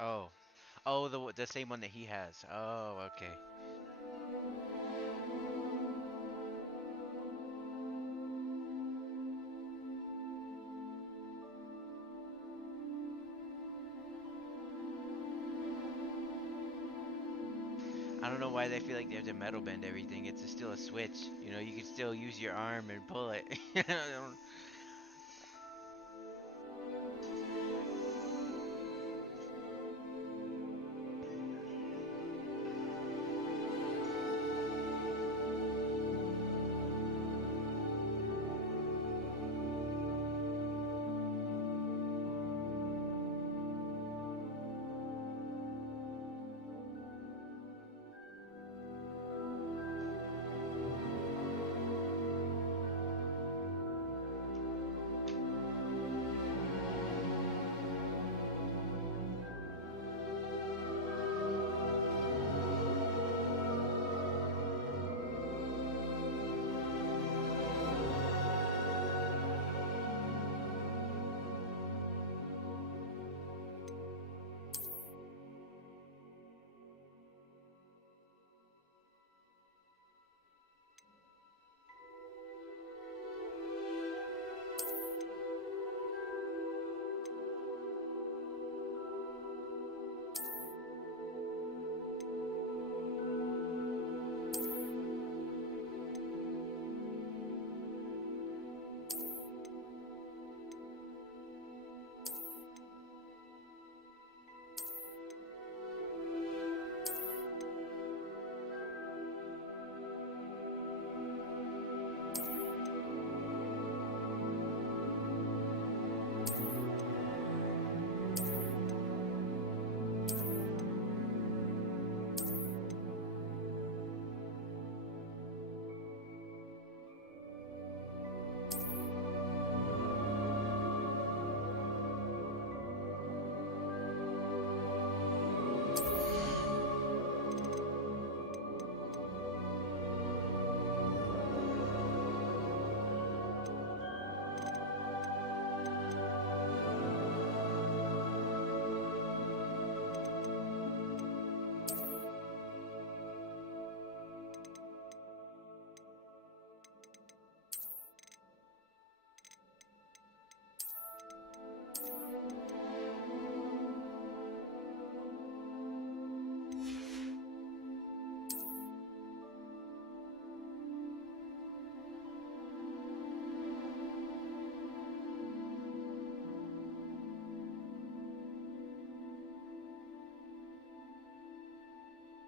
Oh. Oh, the same one that he has. Oh, okay. I don't know why they feel like they have to metal bend everything. It's still a switch. You know, you can still use your arm and pull it. I don't-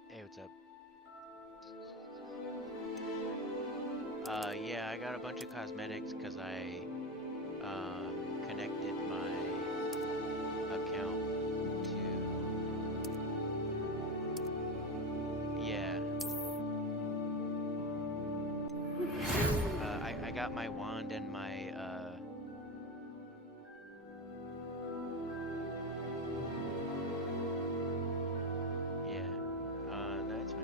Hey, what's up? Yeah, I got a bunch of cosmetics because I connected my account to. Yeah. I got my wand and my yeah. No, it's fine.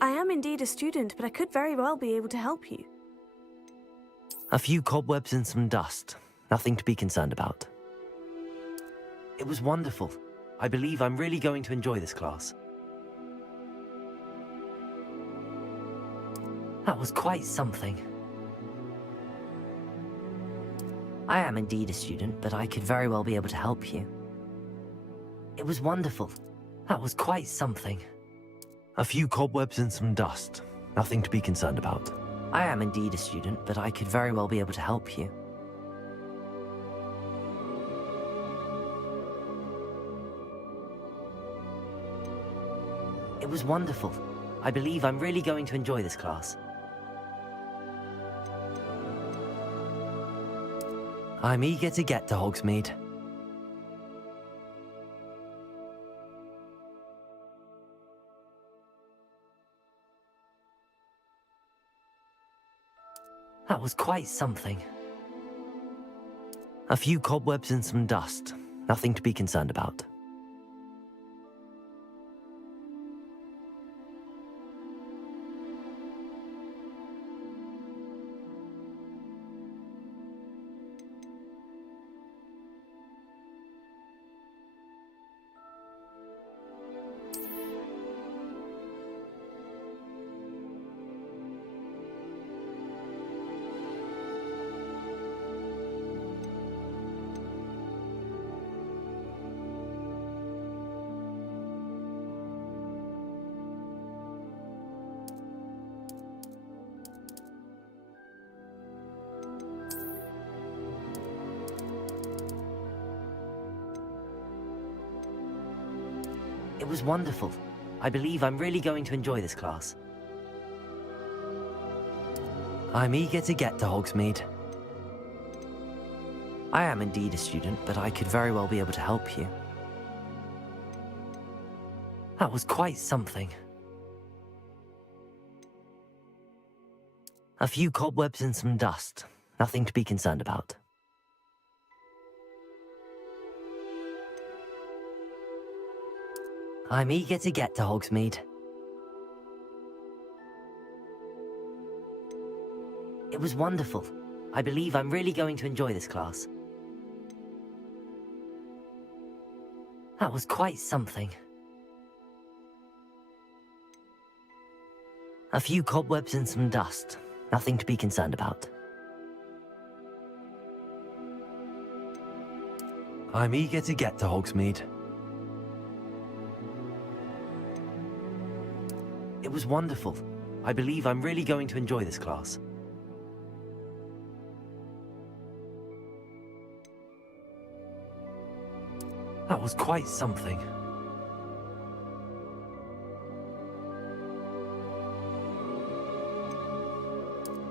I am indeed a student, but I could very well be able to help you. A few cobwebs and some dust. Nothing to be concerned about. It was wonderful. I believe I'm really going to enjoy this class. That was quite something. I am indeed a student, but I could very well be able to help you. It was wonderful. That was quite something. A few cobwebs and some dust. Nothing to be concerned about. I am indeed a student, but I could very well be able to help you. It was wonderful. I believe I'm really going to enjoy this class. I'm eager to get to Hogsmeade. That was quite something. A few cobwebs and some dust. Nothing to be concerned about. It was wonderful. I believe I'm really going to enjoy this class. I'm eager to get to Hogsmeade. I am indeed a student, but I could very well be able to help you. That was quite something. A few cobwebs and some dust. Nothing to be concerned about. I'm eager to get to Hogsmeade. It was wonderful. I believe I'm really going to enjoy this class. That was quite something. A few cobwebs and some dust. Nothing to be concerned about. I'm eager to get to Hogsmeade. It was wonderful. I believe I'm really going to enjoy this class. That was quite something.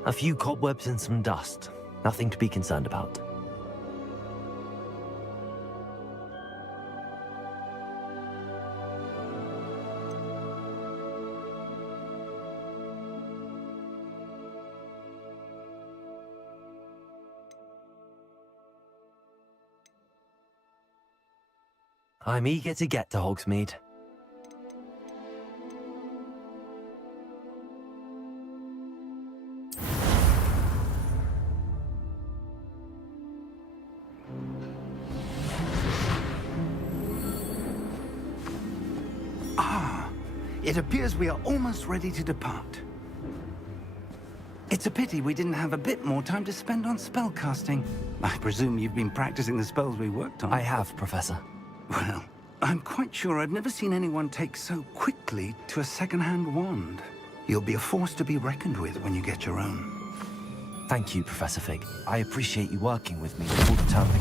A few cobwebs and some dust. Nothing to be concerned about. I'm eager to get to Hogsmeade. It appears we are almost ready to depart. It's a pity we didn't have a bit more time to spend on spellcasting. I presume you've been practicing the spells we worked on. I have, Professor. Well, I'm quite sure I've never seen anyone take so quickly to a second-hand wand. You'll be a force to be reckoned with when you get your own. Thank you, Professor Fig. I appreciate you working with me all the time.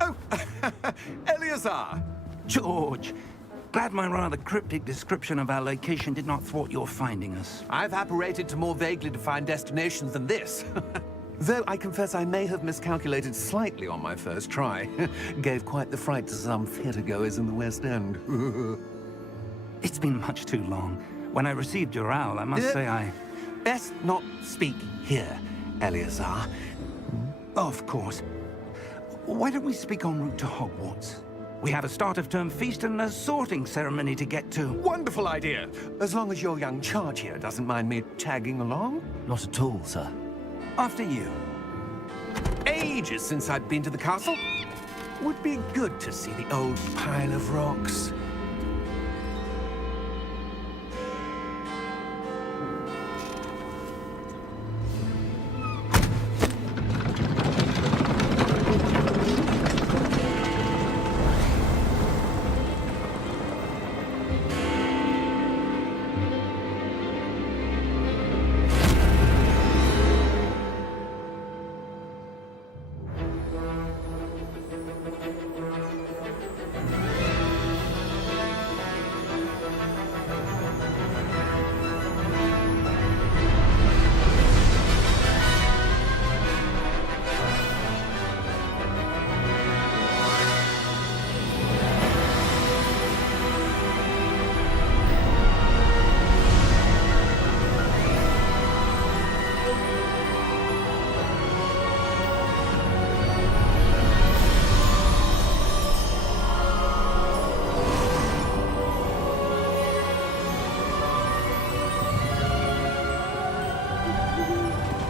Oh, Eleazar! George, glad my rather cryptic description of our location did not thwart your finding us. I've apparated to more vaguely defined destinations than this. Though I confess I may have miscalculated slightly on my first try. Gave quite the fright to some theatre-goers in the West End. It's been much too long. When I received your owl, I must say I... Best not speak here, Eleazar. Of course. Why don't we speak en route to Hogwarts? We have a start-of-term feast and a sorting ceremony to get to. Wonderful idea. As long as your young charge here doesn't mind me tagging along. Not at all, sir. After you. Ages since I'd been to the castle. Would be good to see the old pile of rocks.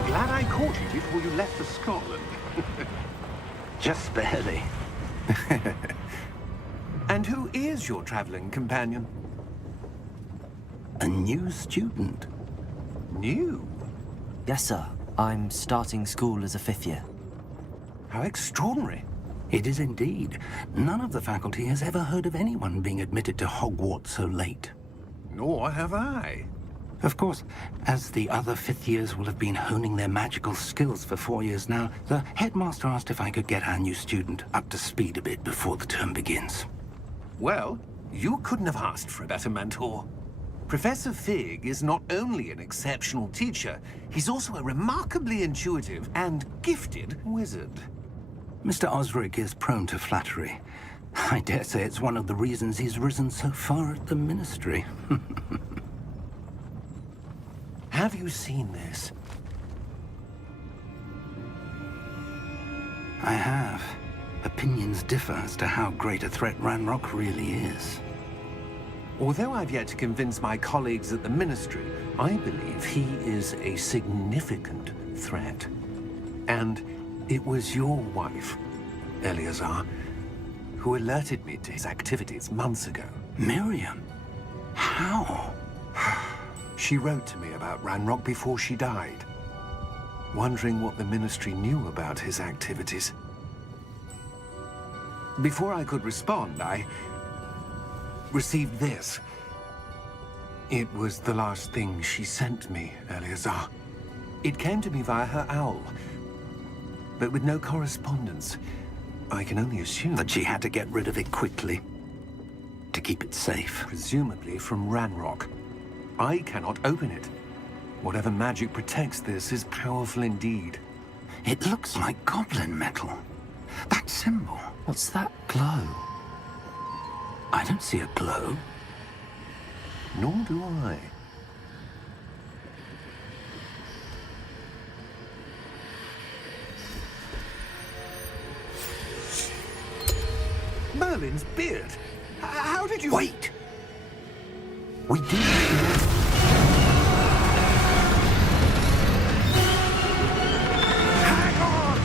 Glad I caught you before you left for Scotland. Just barely. And who is your traveling companion? A new student. New? Yes, sir. I'm starting school as a 5th year. How extraordinary. It is indeed. None of the faculty has ever heard of anyone being admitted to Hogwarts so late. Nor have I. Of course, as the other 5th years will have been honing their magical skills for 4 years now, the headmaster asked if I could get our new student up to speed a bit before the term begins. Well, you couldn't have asked for a better mentor. Professor Fig is not only an exceptional teacher, he's also a remarkably intuitive and gifted wizard. Mr. Osric is prone to flattery. I dare say it's one of the reasons he's risen so far at the Ministry. Have you seen this? I have. Opinions differ as to how great a threat Ranrock really is. Although I've yet to convince my colleagues at the Ministry, I believe he is a significant threat. And it was your wife, Eleazar, who alerted me to his activities months ago. Miriam? How? She wrote to me about Ranrock before she died, wondering what the Ministry knew about his activities. Before I could respond, I received this. It was the last thing she sent me, Eleazar. It came to me via her owl, but with no correspondence. I can only assume That she had to get rid of it quickly. To keep it safe. presumably from Ranrock. I cannot open it. Whatever magic protects this is powerful indeed. It looks like goblin metal. That symbol. What's that glow? I don't see a glow. Nor do I. Merlin's beard. How did you... Wait! We do. Hang on!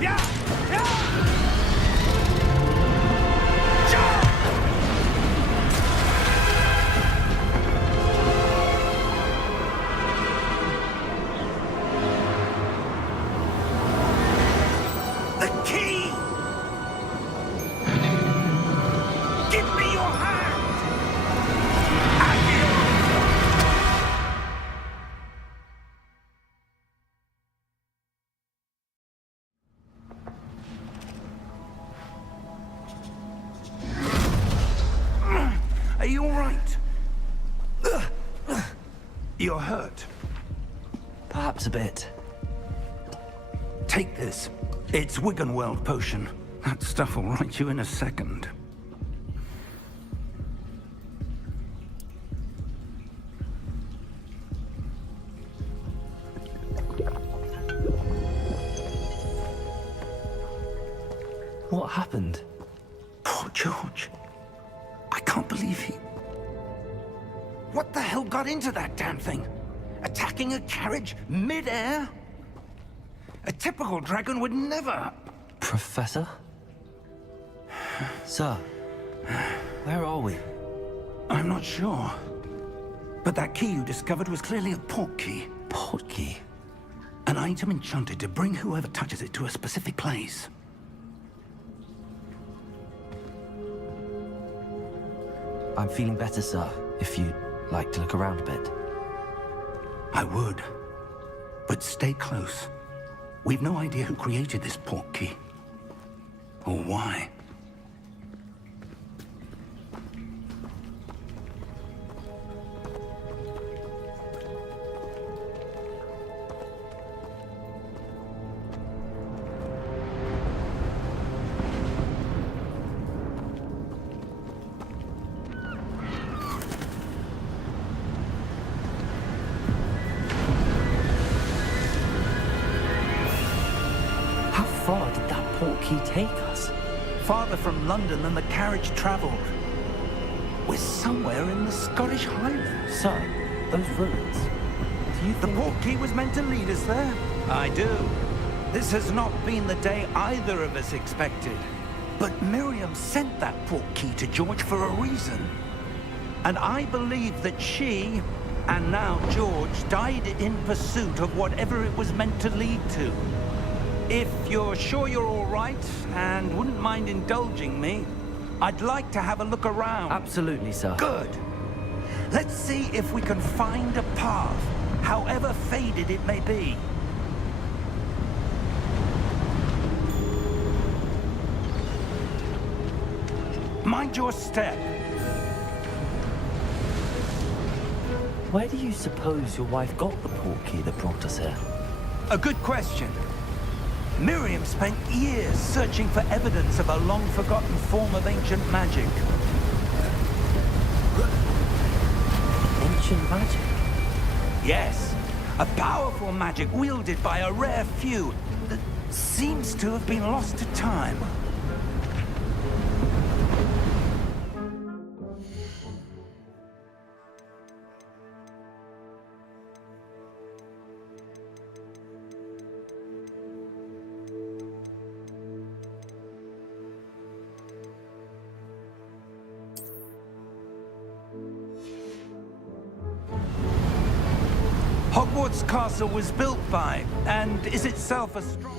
Yeah! Yeah! The key! Give me your hand! Are you all right? You're hurt. Perhaps a bit. Take this. It's Wiggenweld potion. That stuff will right you in a second. What happened? Poor George. I can't believe he... What the hell got into that damn thing? Attacking a carriage mid-air? A typical dragon would never... Professor? Sir, where are we? I'm not sure. But that key you discovered was clearly a port key. Port key? An item enchanted to bring whoever touches it to a specific place. I'm feeling better, sir, if you'd like to look around a bit. I would. But stay close. We've no idea who created this port key. Or why. How far did that port key take us? Farther from London than the carriage traveled. We're somewhere in the Scottish Highlands. Sir, those ruins. Do you The think... port key was meant to lead us there? I do. This has not been the day either of us expected. But Miriam sent that port key to George for a reason. And I believe that she, and now George, died in pursuit of whatever it was meant to lead to. If you're sure you're all right, and wouldn't mind indulging me, I'd like to have a look around. Absolutely, sir. Good. Let's see if we can find a path, however faded it may be. Mind your step. Where do you suppose your wife got the port key that brought us here? A good question. Miriam spent years searching for evidence of a long-forgotten form of ancient magic. Ancient magic? Yes, a powerful magic wielded by a rare few that seems to have been lost to time. Hogwarts Castle was built by, and is itself a strong...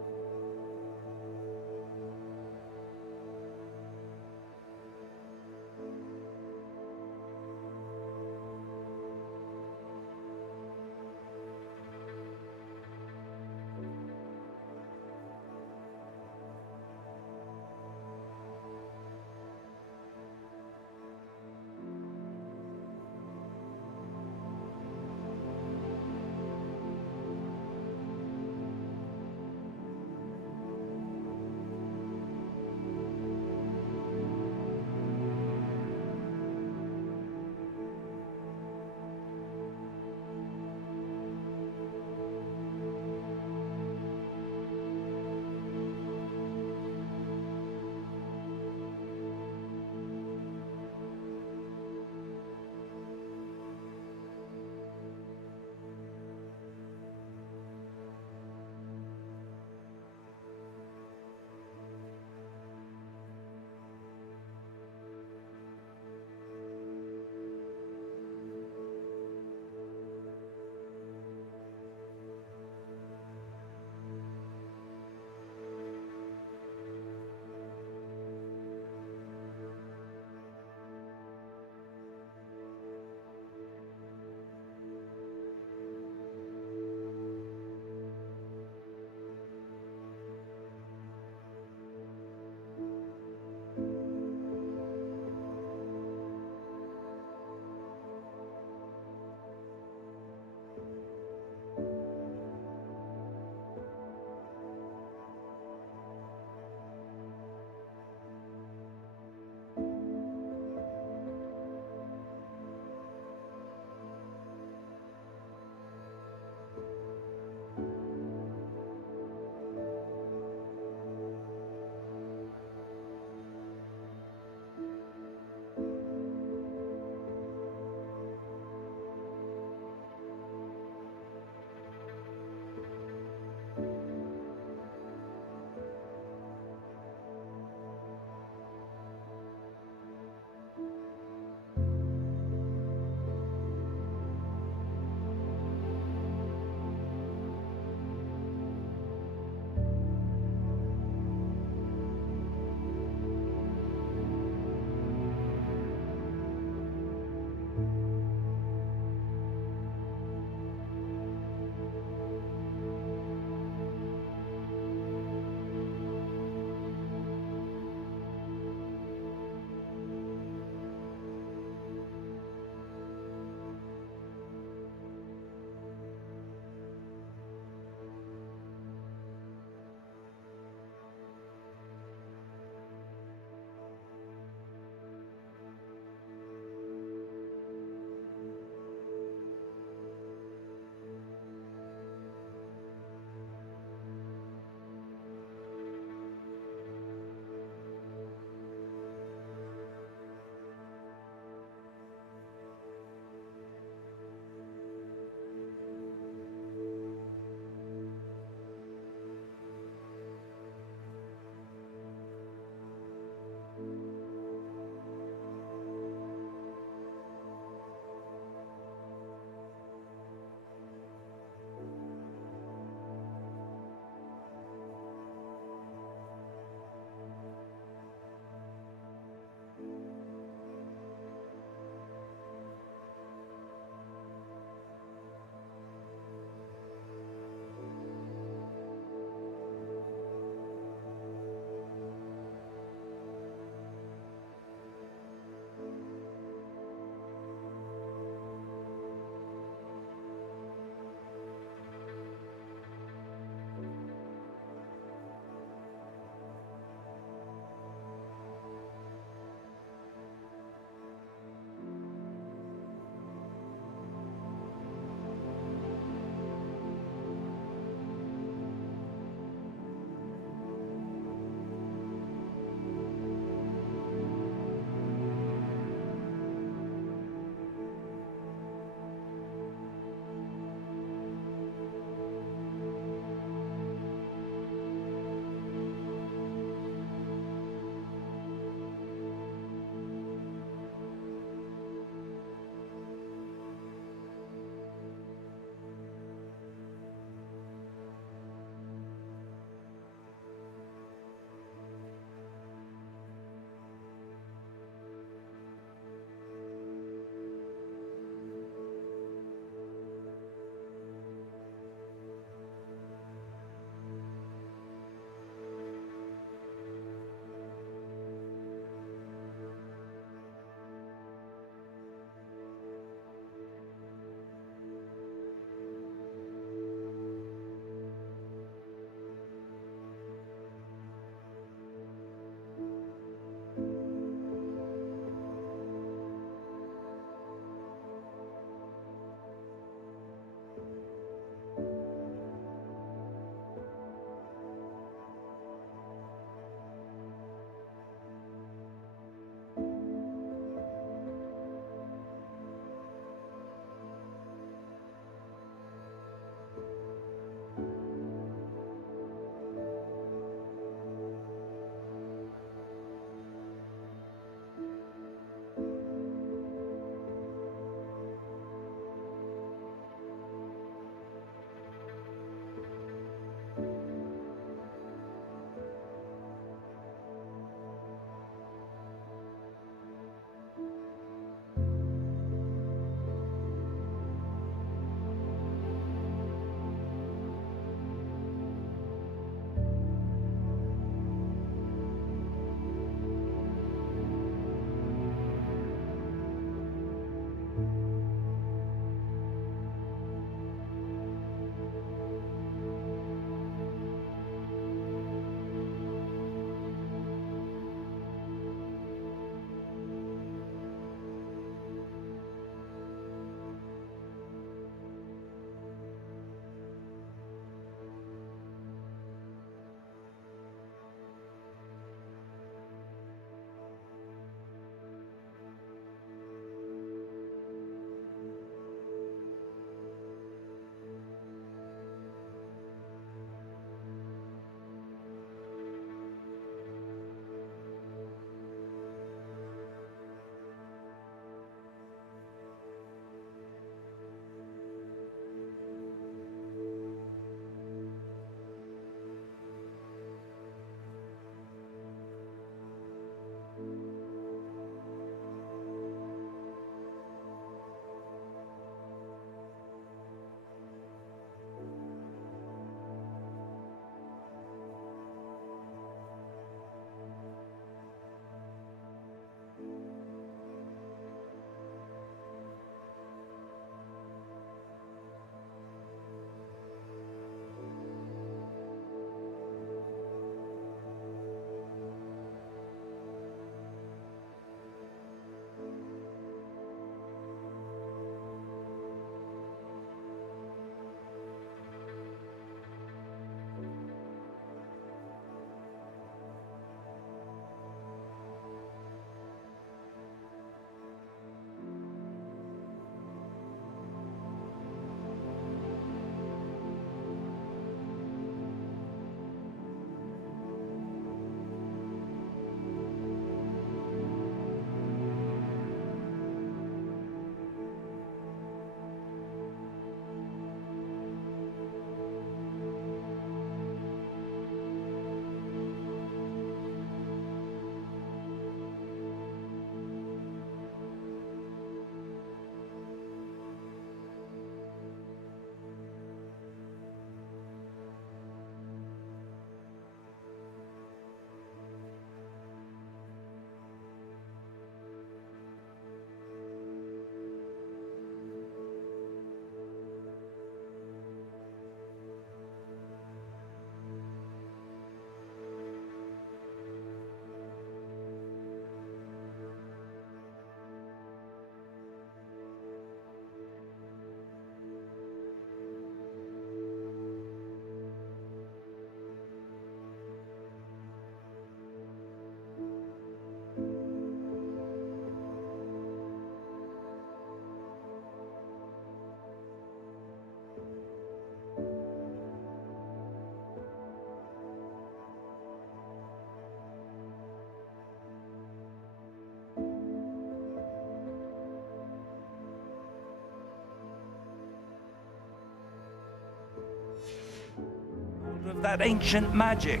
of that ancient magic.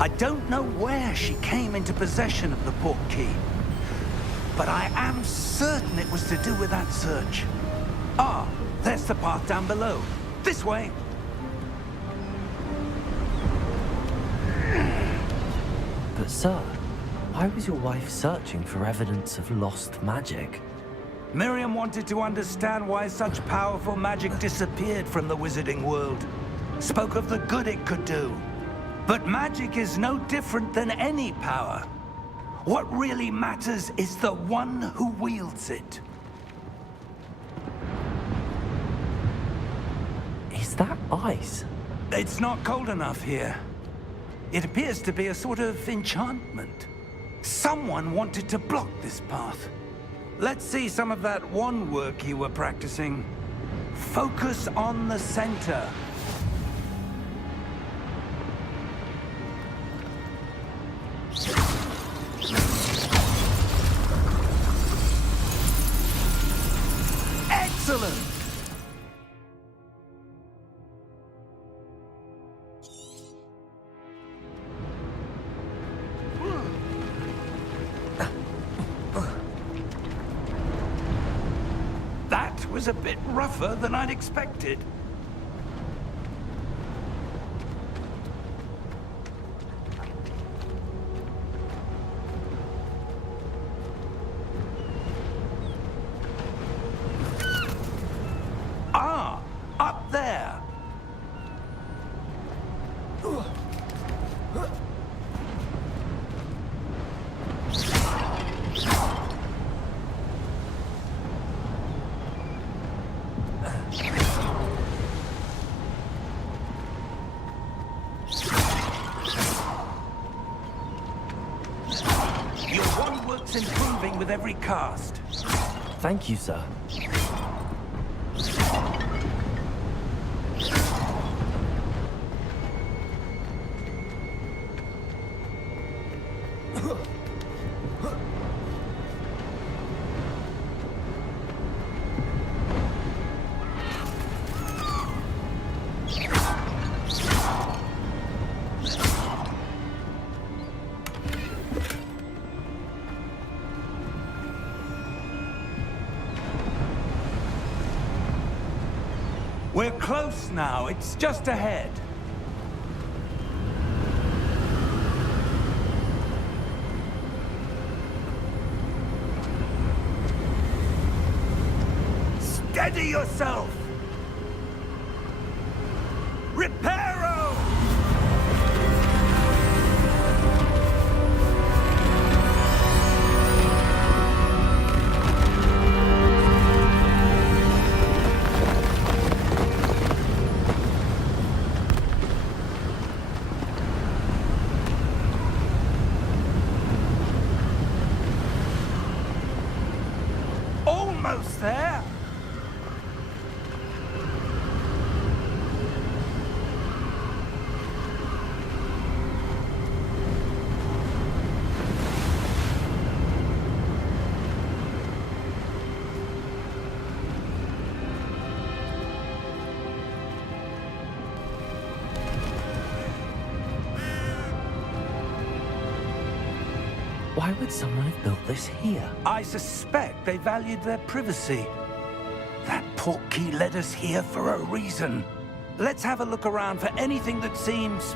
I don't know where she came into possession of the portkey, but I am certain it was to do with that search. Ah, there's the path down below. This way. But sir, why was your wife searching for evidence of lost magic? Miriam wanted to understand why such powerful magic disappeared from the wizarding world. Spoke of the good it could do. But magic is no different than any power. What really matters is the one who wields it. Is that ice? It's not cold enough here. It appears to be a sort of enchantment. Someone wanted to block this path. Let's see some of that wand work you were practicing. Focus on the center. Excellent! That was a bit rougher than I'd expected. Ah, up there. Your wand work's improving with every cast. Thank you, sir. We're close now. It's just ahead. Steady yourself! Reparo! Almost there! Why would someone have built this here? I suspect they valued their privacy. That portkey led us here for a reason. Let's have a look around for anything that seems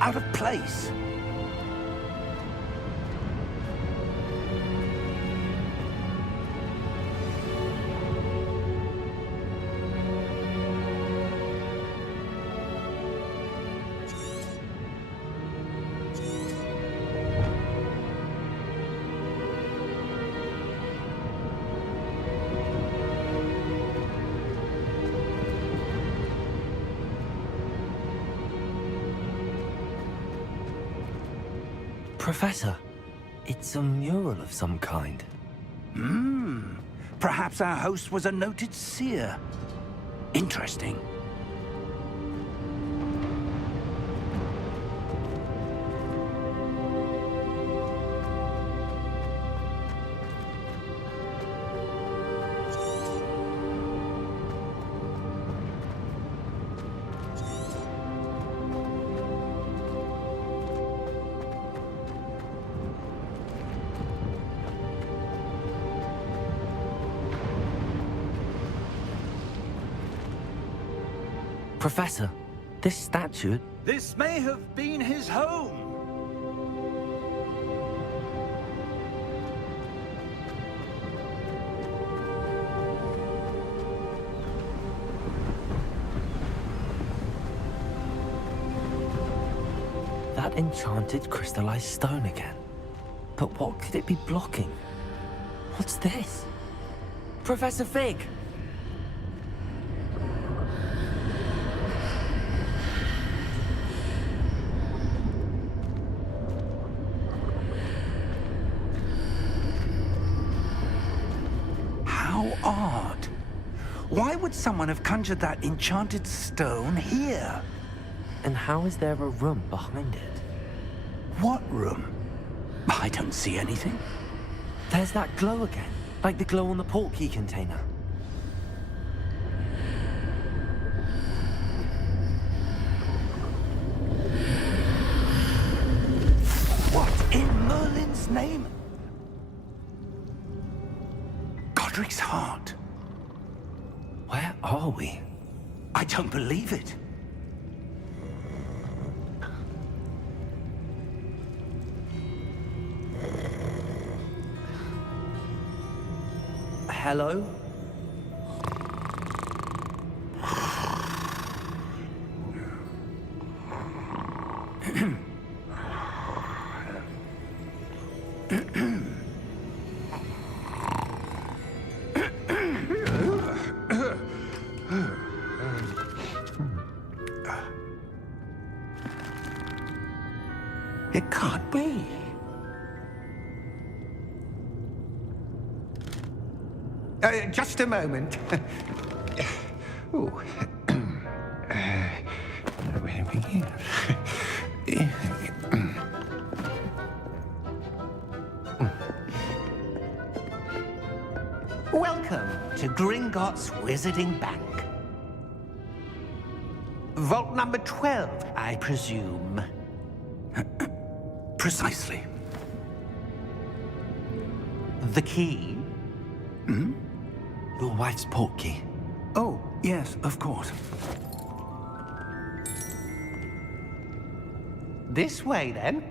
out of place. Professor, it's a mural of some kind. Perhaps our host was a noted seer. Interesting. Professor, this statue... This may have been his home. That enchanted crystallized stone again. But what could it be blocking? What's this? Professor Fig! How odd. Why would someone have conjured that enchanted stone here? And how is there a room behind it? What room? I don't see anything. There's that glow again, like the glow on the portkey container. What in Merlin's name? Godric's heart. Where are we? I don't believe it. Hello? It can't be. Just a moment. Ooh. Where are we? Welcome to Gringotts Wizarding Bank. Vault number 12, I presume. Precisely. The key? Your wife's portkey. Oh, yes, of course. This way, then.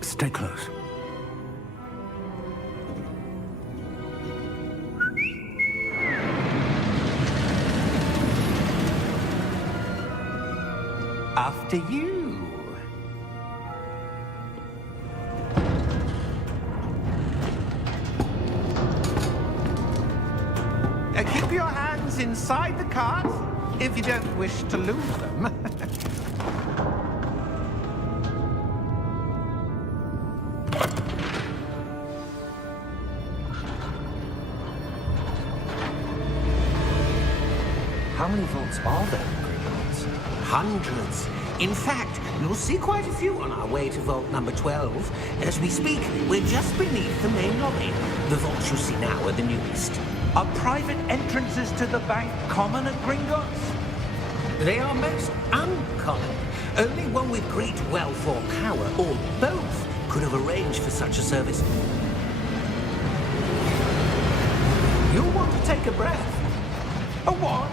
Stay close. After you. Keep your hands inside the cart if you don't wish to lose them. How many vaults are there in Gringotts? Hundreds. In fact, you'll see quite a few on our way to vault number 12. As we speak, we're just beneath the main lobby. The vaults you see now are the newest. Are private entrances to the bank common at Gringotts? They are most uncommon. Only one with great wealth or power, or both, could have arranged for such a service. You'll want to take a breath. A what?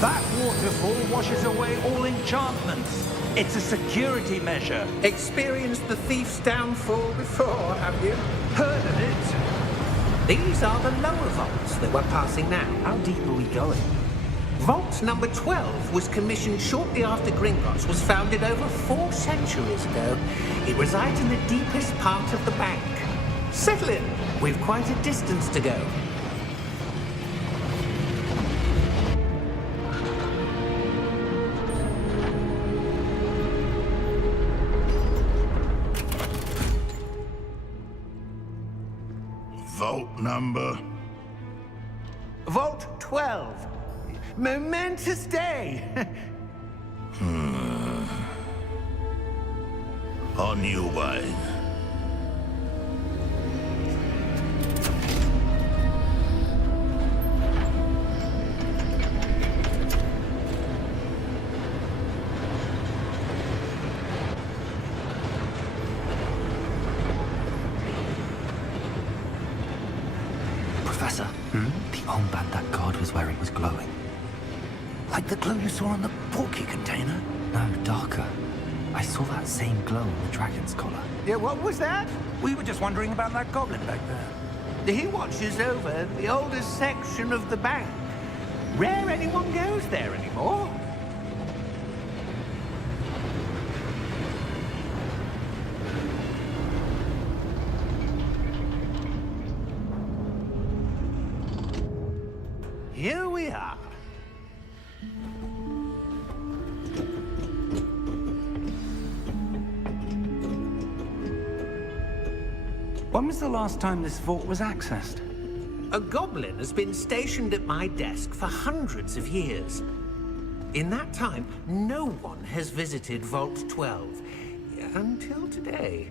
That waterfall washes away all enchantments. It's a security measure. Experienced the thief's downfall before, have you? Heard of it? These are the lower vaults that we're passing now. How deep are we going? Vault number 12 was commissioned shortly after Gringotts was founded over 4 centuries ago. It resides in the deepest part of the bank. Settle in. We've quite a distance to go. Vault number? Vault 12. Momentous day. On your way. Professor. The armband that guard was wearing was glowing. Like the glow you saw on the portkey container? No, darker. I saw that same glow on the dragon's collar. Yeah, what was that? We were just wondering about that goblin back there. He watches over the oldest section of the bank. Rare anyone goes there anymore. Here we are. When was the last time this vault was accessed? A goblin has been stationed at my desk for hundreds of years. In that time, no one has visited Vault 12. Until today.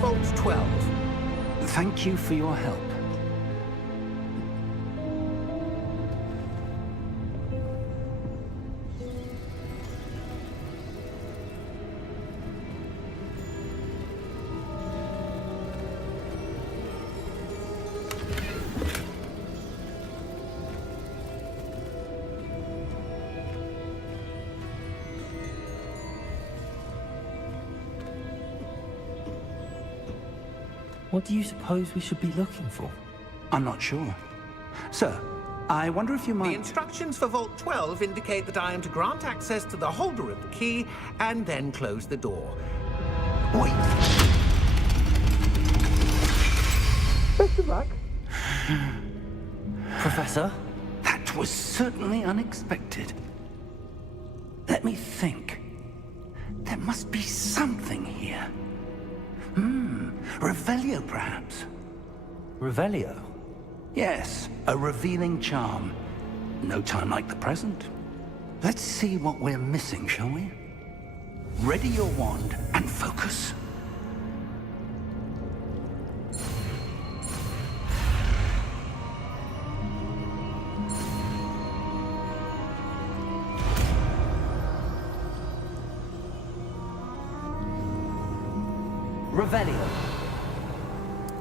Vault 12. Thank you for your help. What do you suppose we should be looking for? I'm not sure. Sir, I wonder if you The might... instructions for Vault 12 indicate that I am to grant access to the holder of the key and then close the door. Wait. Best of luck. Professor? That was certainly unexpected. Let me think. There must be something here. Revelio, perhaps? Revelio? Yes, a revealing charm. No time like the present. Let's see what we're missing, shall we? Ready your wand and focus. Revelio.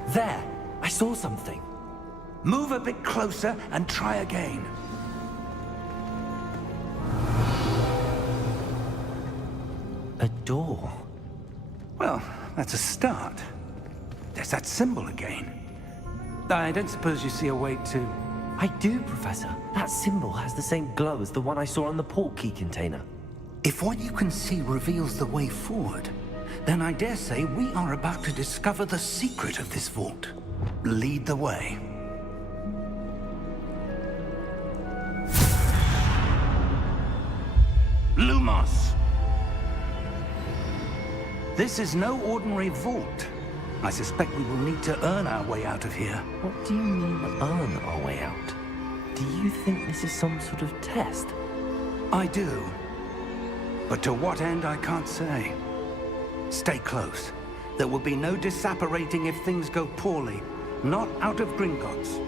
There! I saw something. Move a bit closer and try again. A door. Well, that's a start. There's that symbol again. I don't suppose you see a way to... I do, Professor. That symbol has the same glow as the one I saw on the portkey container. If what you can see reveals the way forward, then I dare say we are about to discover the secret of this vault. Lead the way. Lumos! This is no ordinary vault. I suspect we will need to earn our way out of here. What do you mean, earn our way out? Do you think this is some sort of test? I do. But to what end, I can't say. Stay close. There will be no disapparating if things go poorly. Not out of Gringotts.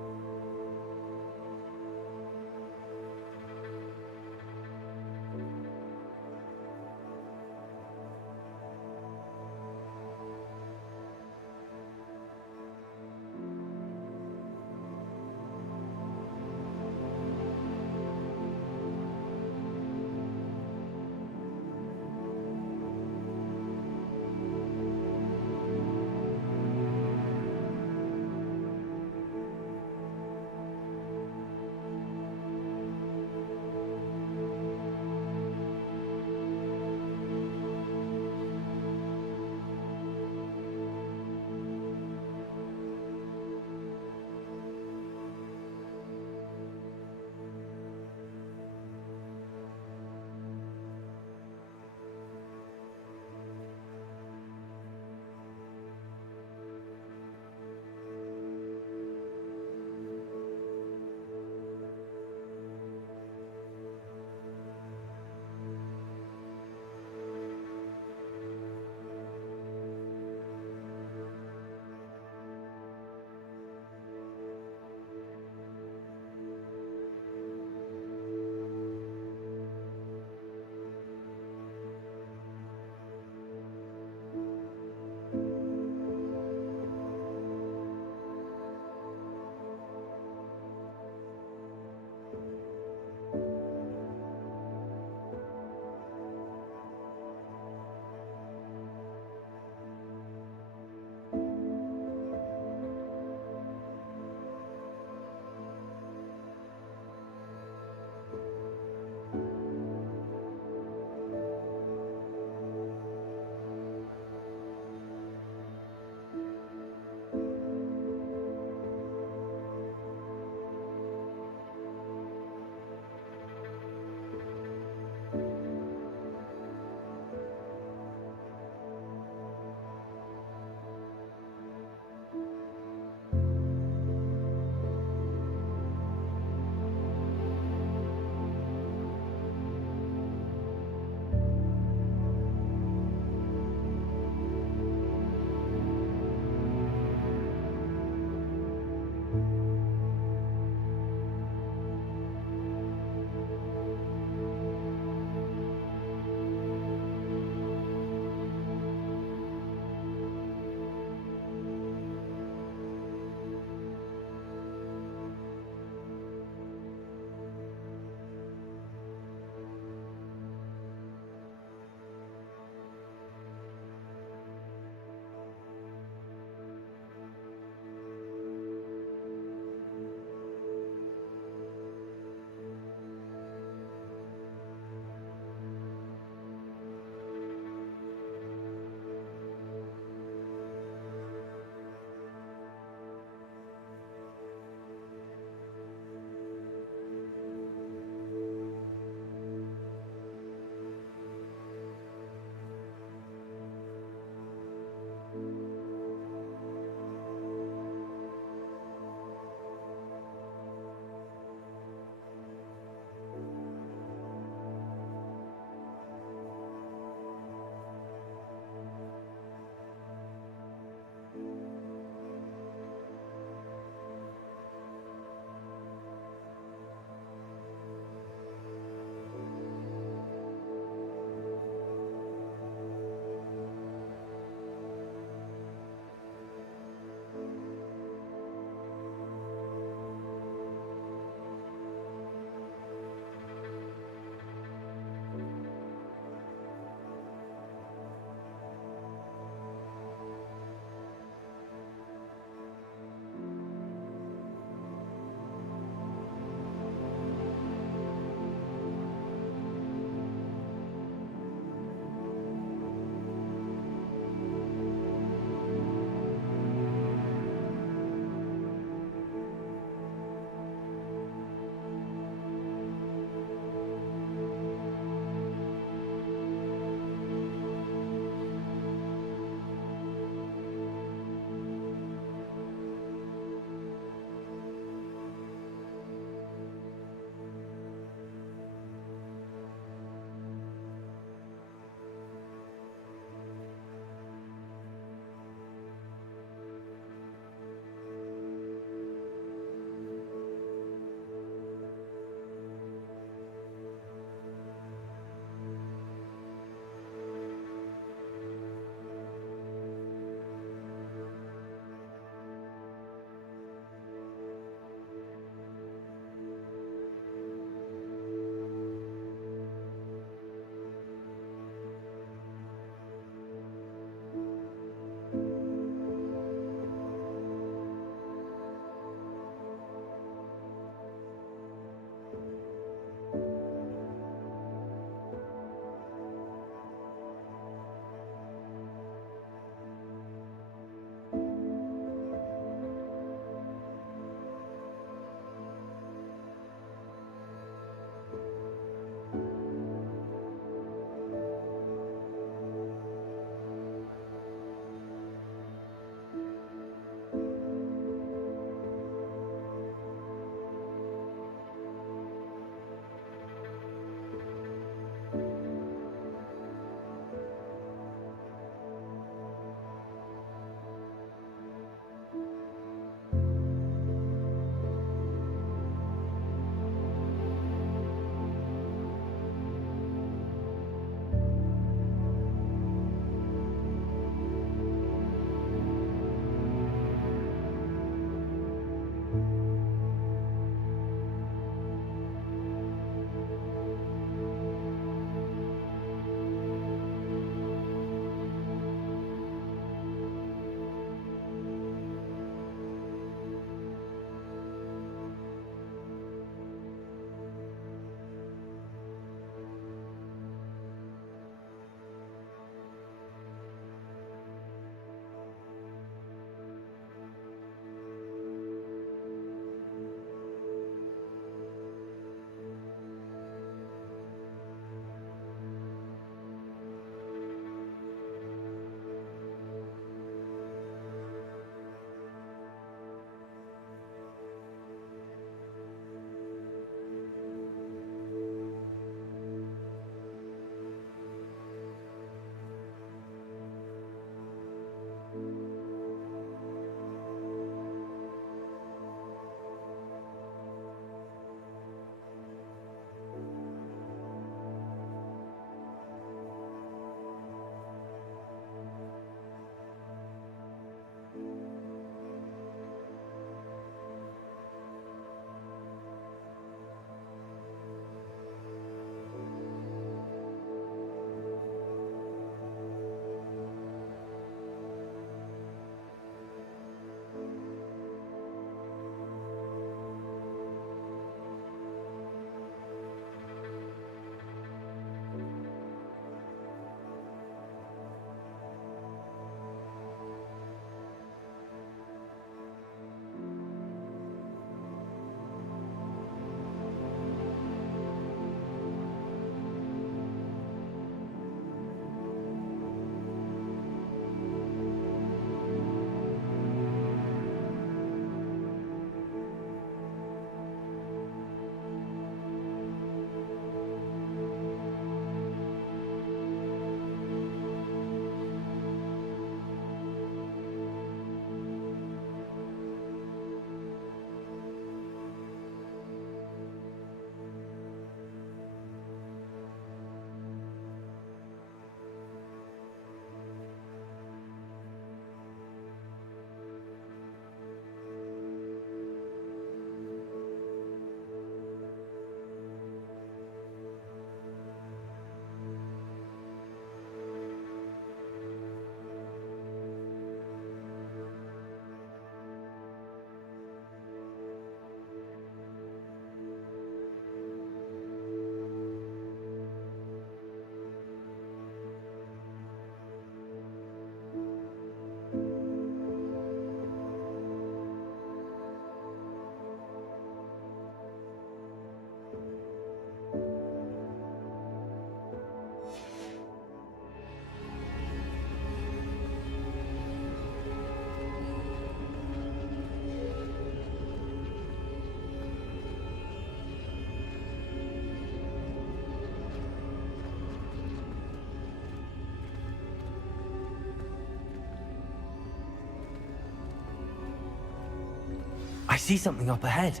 I see something up ahead.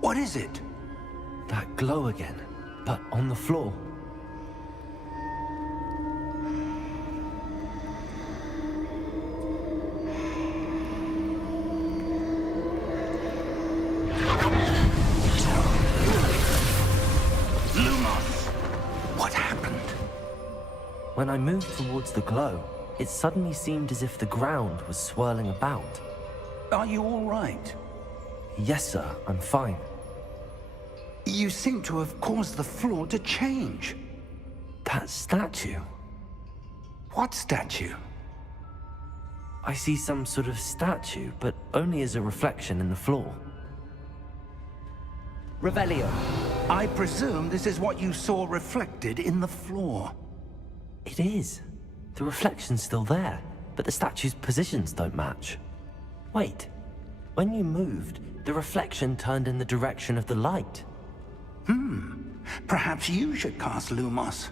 What is it? That glow again, but on the floor. What happened? When I moved towards the glow, it suddenly seemed as if the ground was swirling about. Are you all right? Yes, sir, I'm fine. You seem to have caused the floor to change. That statue. What statue? I see some sort of statue, but only as a reflection in the floor. Revelio, I presume this is what you saw reflected in the floor. It is. The reflection's still there, but the statue's positions don't match. Wait. When you moved, the reflection turned in the direction of the light. Perhaps you should cast Lumos.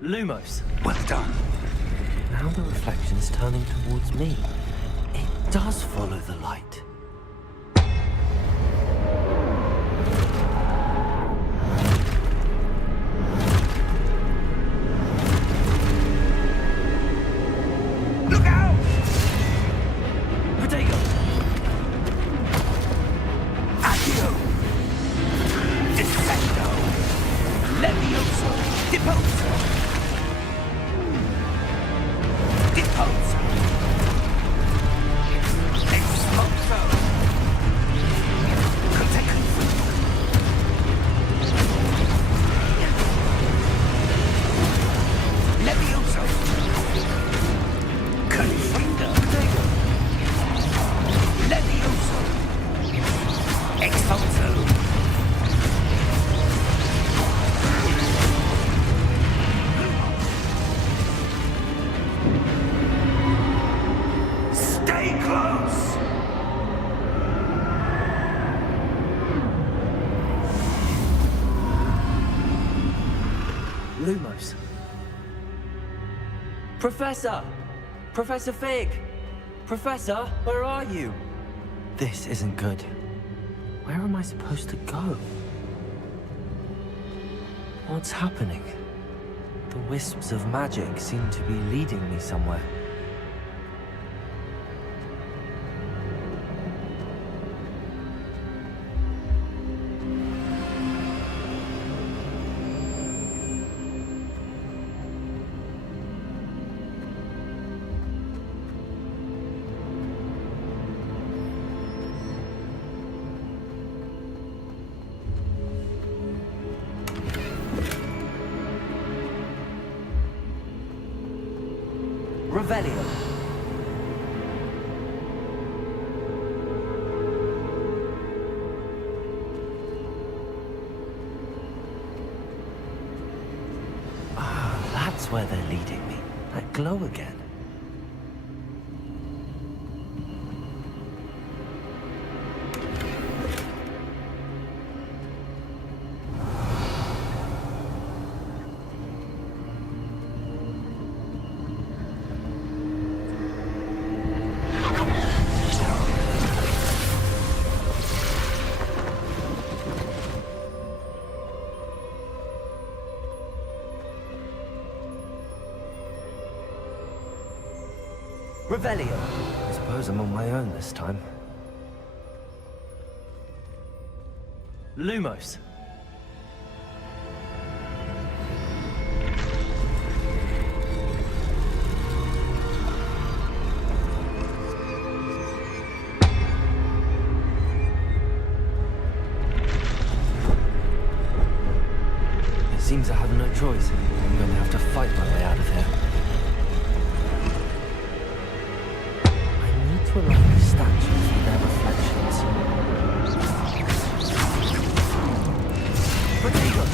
Lumos. Well done. Now the reflection's turning towards me. It does follow the light. Look out! Protego! Accio! Descendo! Levioso! Deposo! Deposo! Expulso! Contecuto! Levioso! Confringo! Levioso! Expulso! Stay close! Lumos. Professor! Professor Fig! Professor, where are you? This isn't good. Where am I supposed to go? What's happening? The wisps of magic seem to be leading me somewhere. Revelio. Ah, that's where they're leading me. That glow again. Revelio. I suppose I'm on my own this time. Lumos. It seems I have no choice. I'm going to have to fight my way out of here. To align the statues with their reflections. Protego!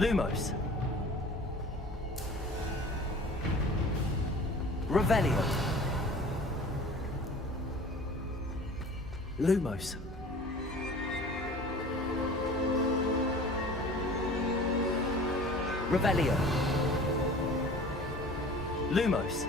Lumos. Revelio. Lumos. Revelio. Lumos.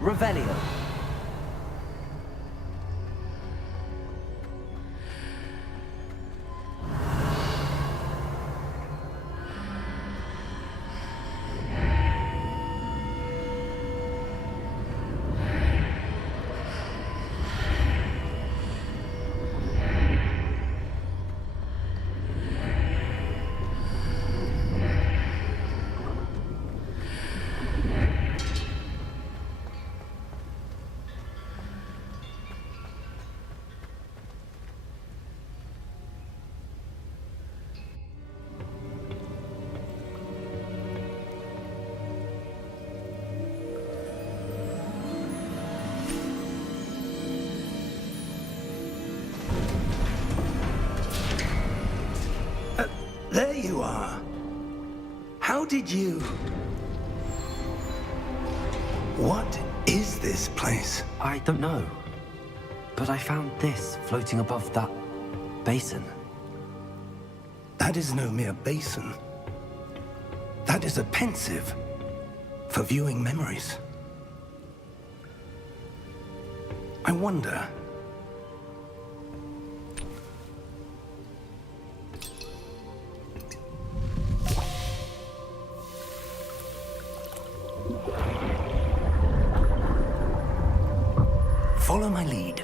Revelio. There you are. How did you... What is this place? I don't know. But I found this floating above that basin. That is no mere basin. That is a pensive for viewing memories. I wonder... Follow my lead.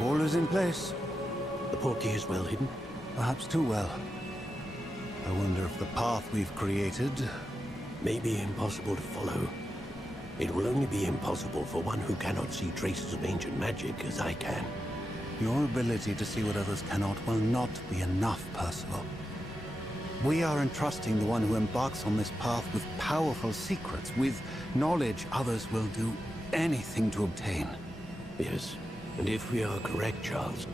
All is in place. The portkey is well hidden. Perhaps too well. I wonder if the path we've created... May be impossible to follow. It will only be impossible for one who cannot see traces of ancient magic as I can. Your ability to see what others cannot will not be enough, Percival. We are entrusting the one who embarks on this path with powerful secrets, with knowledge others will do anything to obtain. Yes, and if we are correct, Charles,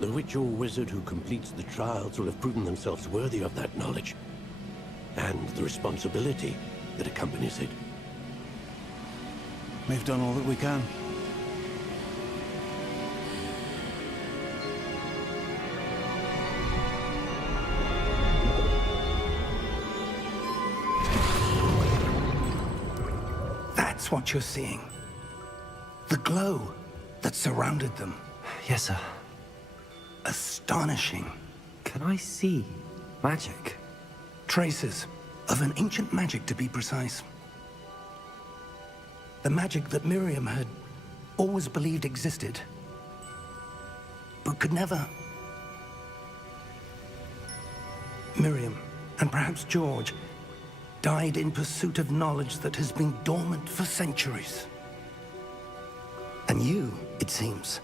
the witch or wizard who completes the trials will have proven themselves worthy of that knowledge, and the responsibility that accompanies it. We've done all that we can. That's what you're seeing. The glow that surrounded them. Yes, sir. Astonishing. Can I see magic? Traces of an ancient magic, to be precise. The magic that Miriam had always believed existed, but could never. Miriam, and perhaps George, died in pursuit of knowledge that has been dormant for centuries. And you, it seems,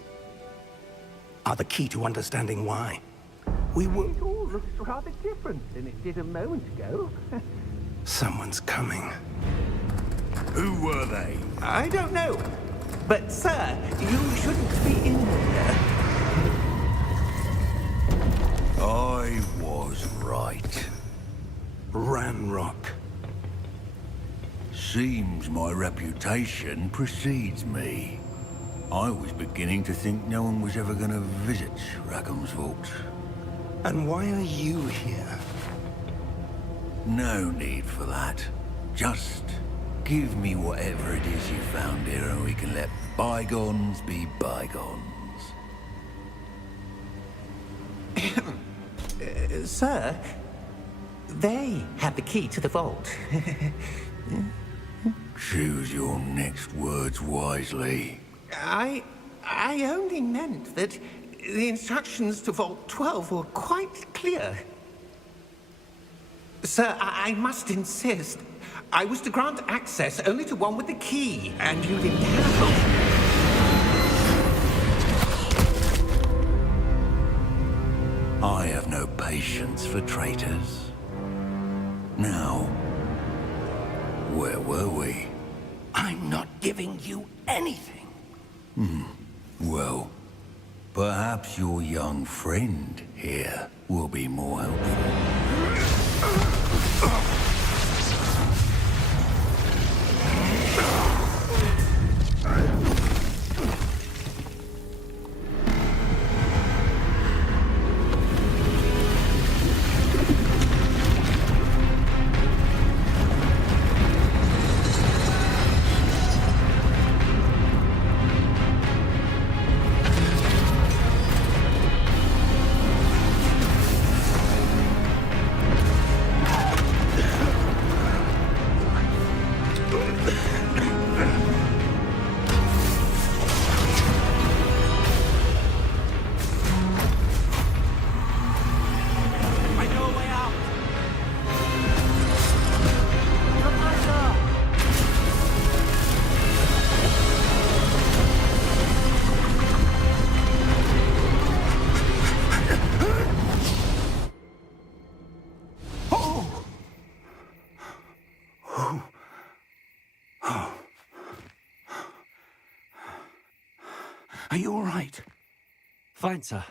are the key to understanding why. It all looks rather different than it did a moment ago. Someone's coming. Who were they? I don't know. But, sir, you shouldn't be in here. I was right. Ranrock. Seems my reputation precedes me. I was beginning to think no one was ever going to visit Rackham's Vault. And why are you here? No need for that. Just give me whatever it is you found here and we can let bygones be bygones. Sir, they have the key to the vault. Choose your next words wisely. I only meant that the instructions to Vault 12 were quite clear. Sir, I must insist. I was to grant access only to one with the key, and you didn't have. I have no patience for traitors. Now, where were we? I'm not giving you anything. Well, perhaps your young friend here will be more helpful. Are you all right? Fine, sir.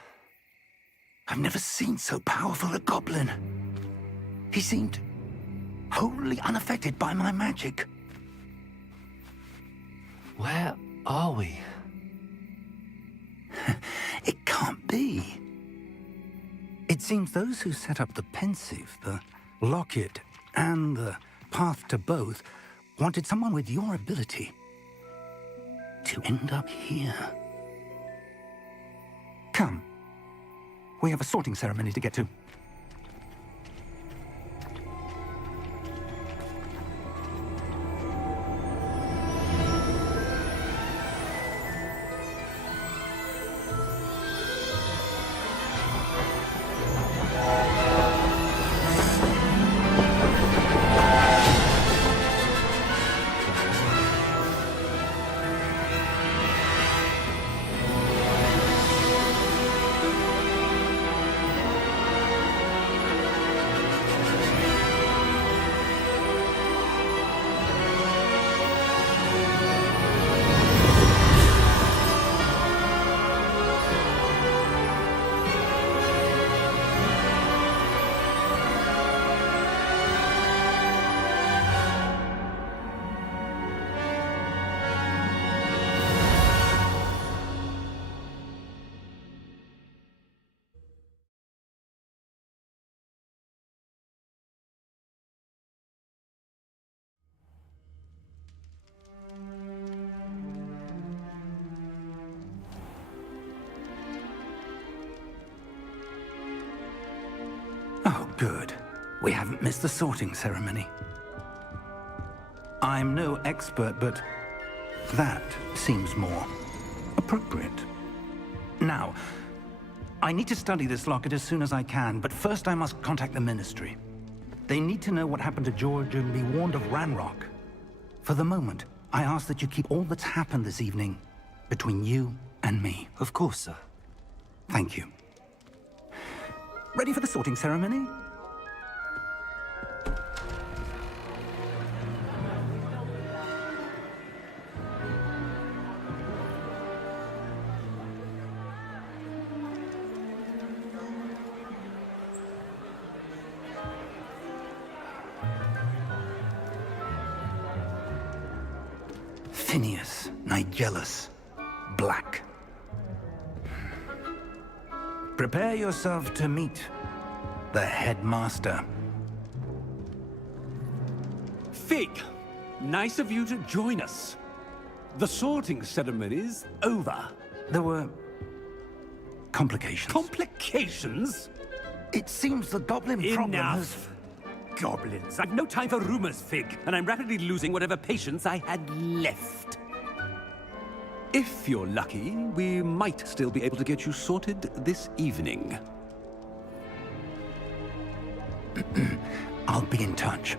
I've never seen so powerful a goblin. He seemed wholly unaffected by my magic. Where are we? It can't be. It seems those who set up the pensive, the locket, and the path to both wanted someone with your ability to end up here. Come. We have a sorting ceremony to get to. Oh, good. We haven't missed the sorting ceremony. I'm no expert, but that seems more appropriate. Now, I need to study this locket as soon as I can, but first I must contact the Ministry. They need to know what happened to George and be warned of Ranrock. For the moment, I ask that you keep all that's happened this evening between you and me. Of course, sir. Thank you. Ready for the sorting ceremony? Phineas, Nigellus, Black. Prepare yourself to meet the headmaster. Fig, nice of you to join us. The sorting ceremony's over. There were complications. Complications? It seems the goblin problem has... Enough! Goblins. I've no time for rumors, Fig, and I'm rapidly losing whatever patience I had left. If you're lucky, we might still be able to get you sorted this evening. I'll be in touch.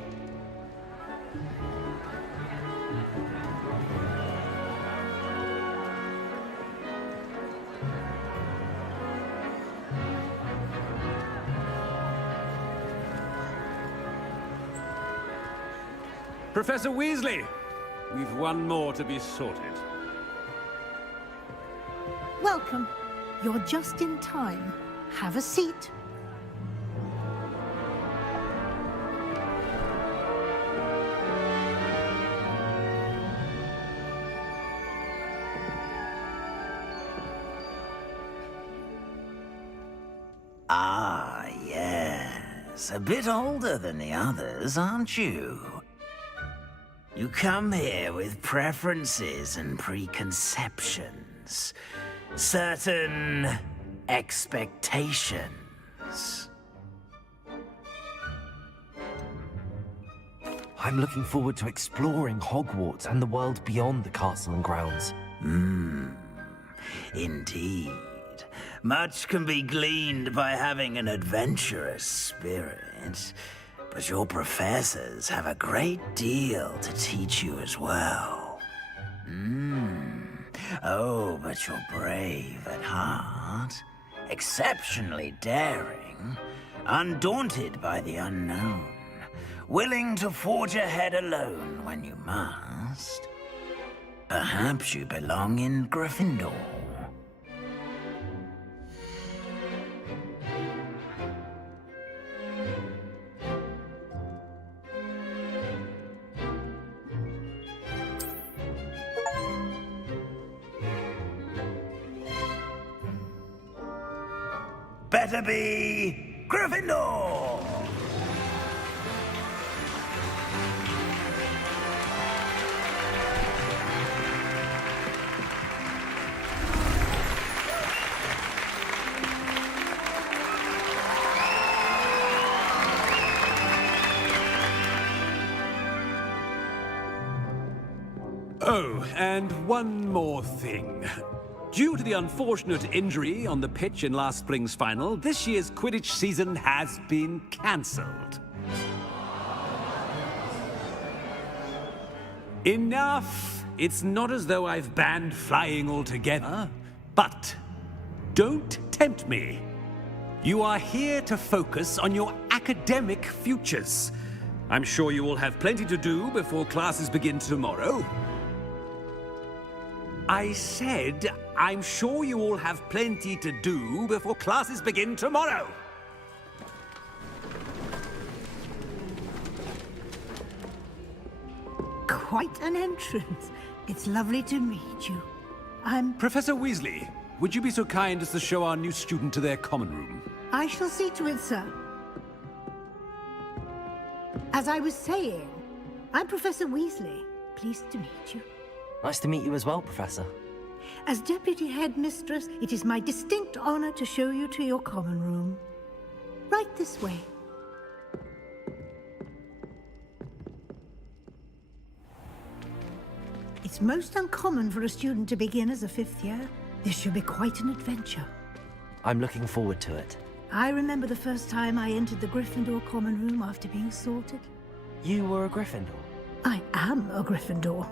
Professor Weasley, we've one more to be sorted. Welcome. You're just in time. Have a seat. Ah, yes. A bit older than the others, aren't you? You come here with preferences and preconceptions. Certain expectations. I'm looking forward to exploring Hogwarts and the world beyond the castle and grounds. Indeed. Much can be gleaned by having an adventurous spirit, but your professors have a great deal to teach you as well. Oh, but you're brave at heart, exceptionally daring, undaunted by the unknown, willing to forge ahead alone when you must. Perhaps you belong in Gryffindor. Better be Gryffindor! Oh, and one more thing. Due to the unfortunate injury on the pitch in last spring's final, this year's Quidditch season has been cancelled. Enough! It's not as though I've banned flying altogether, but don't tempt me. You are here to focus on your academic futures. I'm sure you will have plenty to do before classes begin tomorrow. I said, I'm sure you all have plenty to do before classes begin tomorrow. Quite an entrance. It's lovely to meet you. Professor Weasley, would you be so kind as to show our new student to their common room? I shall see to it, sir. As I was saying, I'm Professor Weasley. Pleased to meet you. Nice to meet you as well, Professor. As Deputy Headmistress, it is my distinct honor to show you to your common room. Right this way. It's most uncommon for a student to begin as a fifth year. This should be quite an adventure. I'm looking forward to it. I remember the first time I entered the Gryffindor common room after being sorted. You were a Gryffindor? I am a Gryffindor.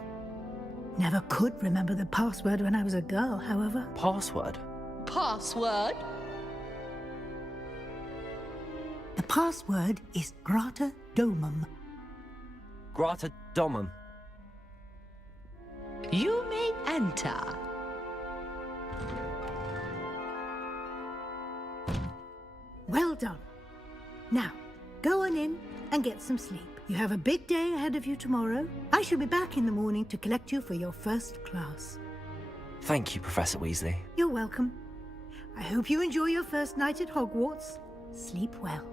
Never could remember the password when I was a girl, however. Password? Password? The password is Grata Domum. Grata Domum. You may enter. Well done. Now, go on in and get some sleep. You have a big day ahead of you tomorrow. I shall be back in the morning to collect you for your first class. Thank you, Professor Weasley. You're welcome. I hope you enjoy your first night at Hogwarts. Sleep well.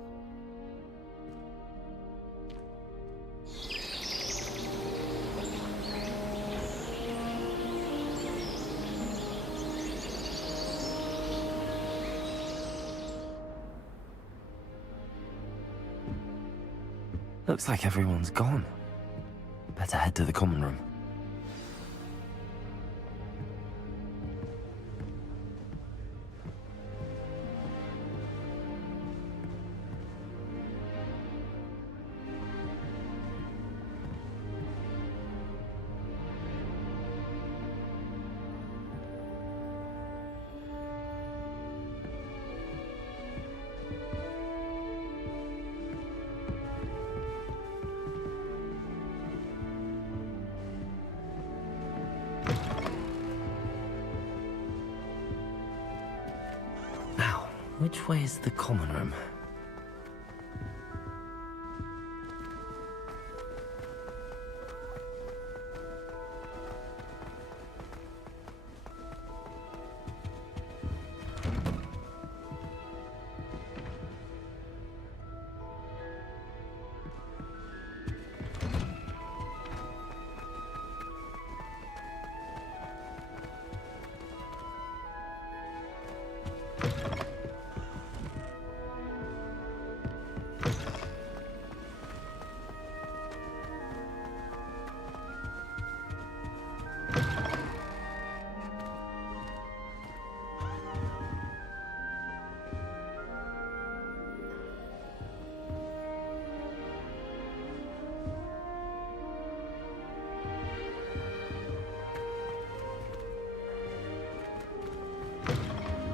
Looks like everyone's gone. Better head to the common room. Which way is the common room?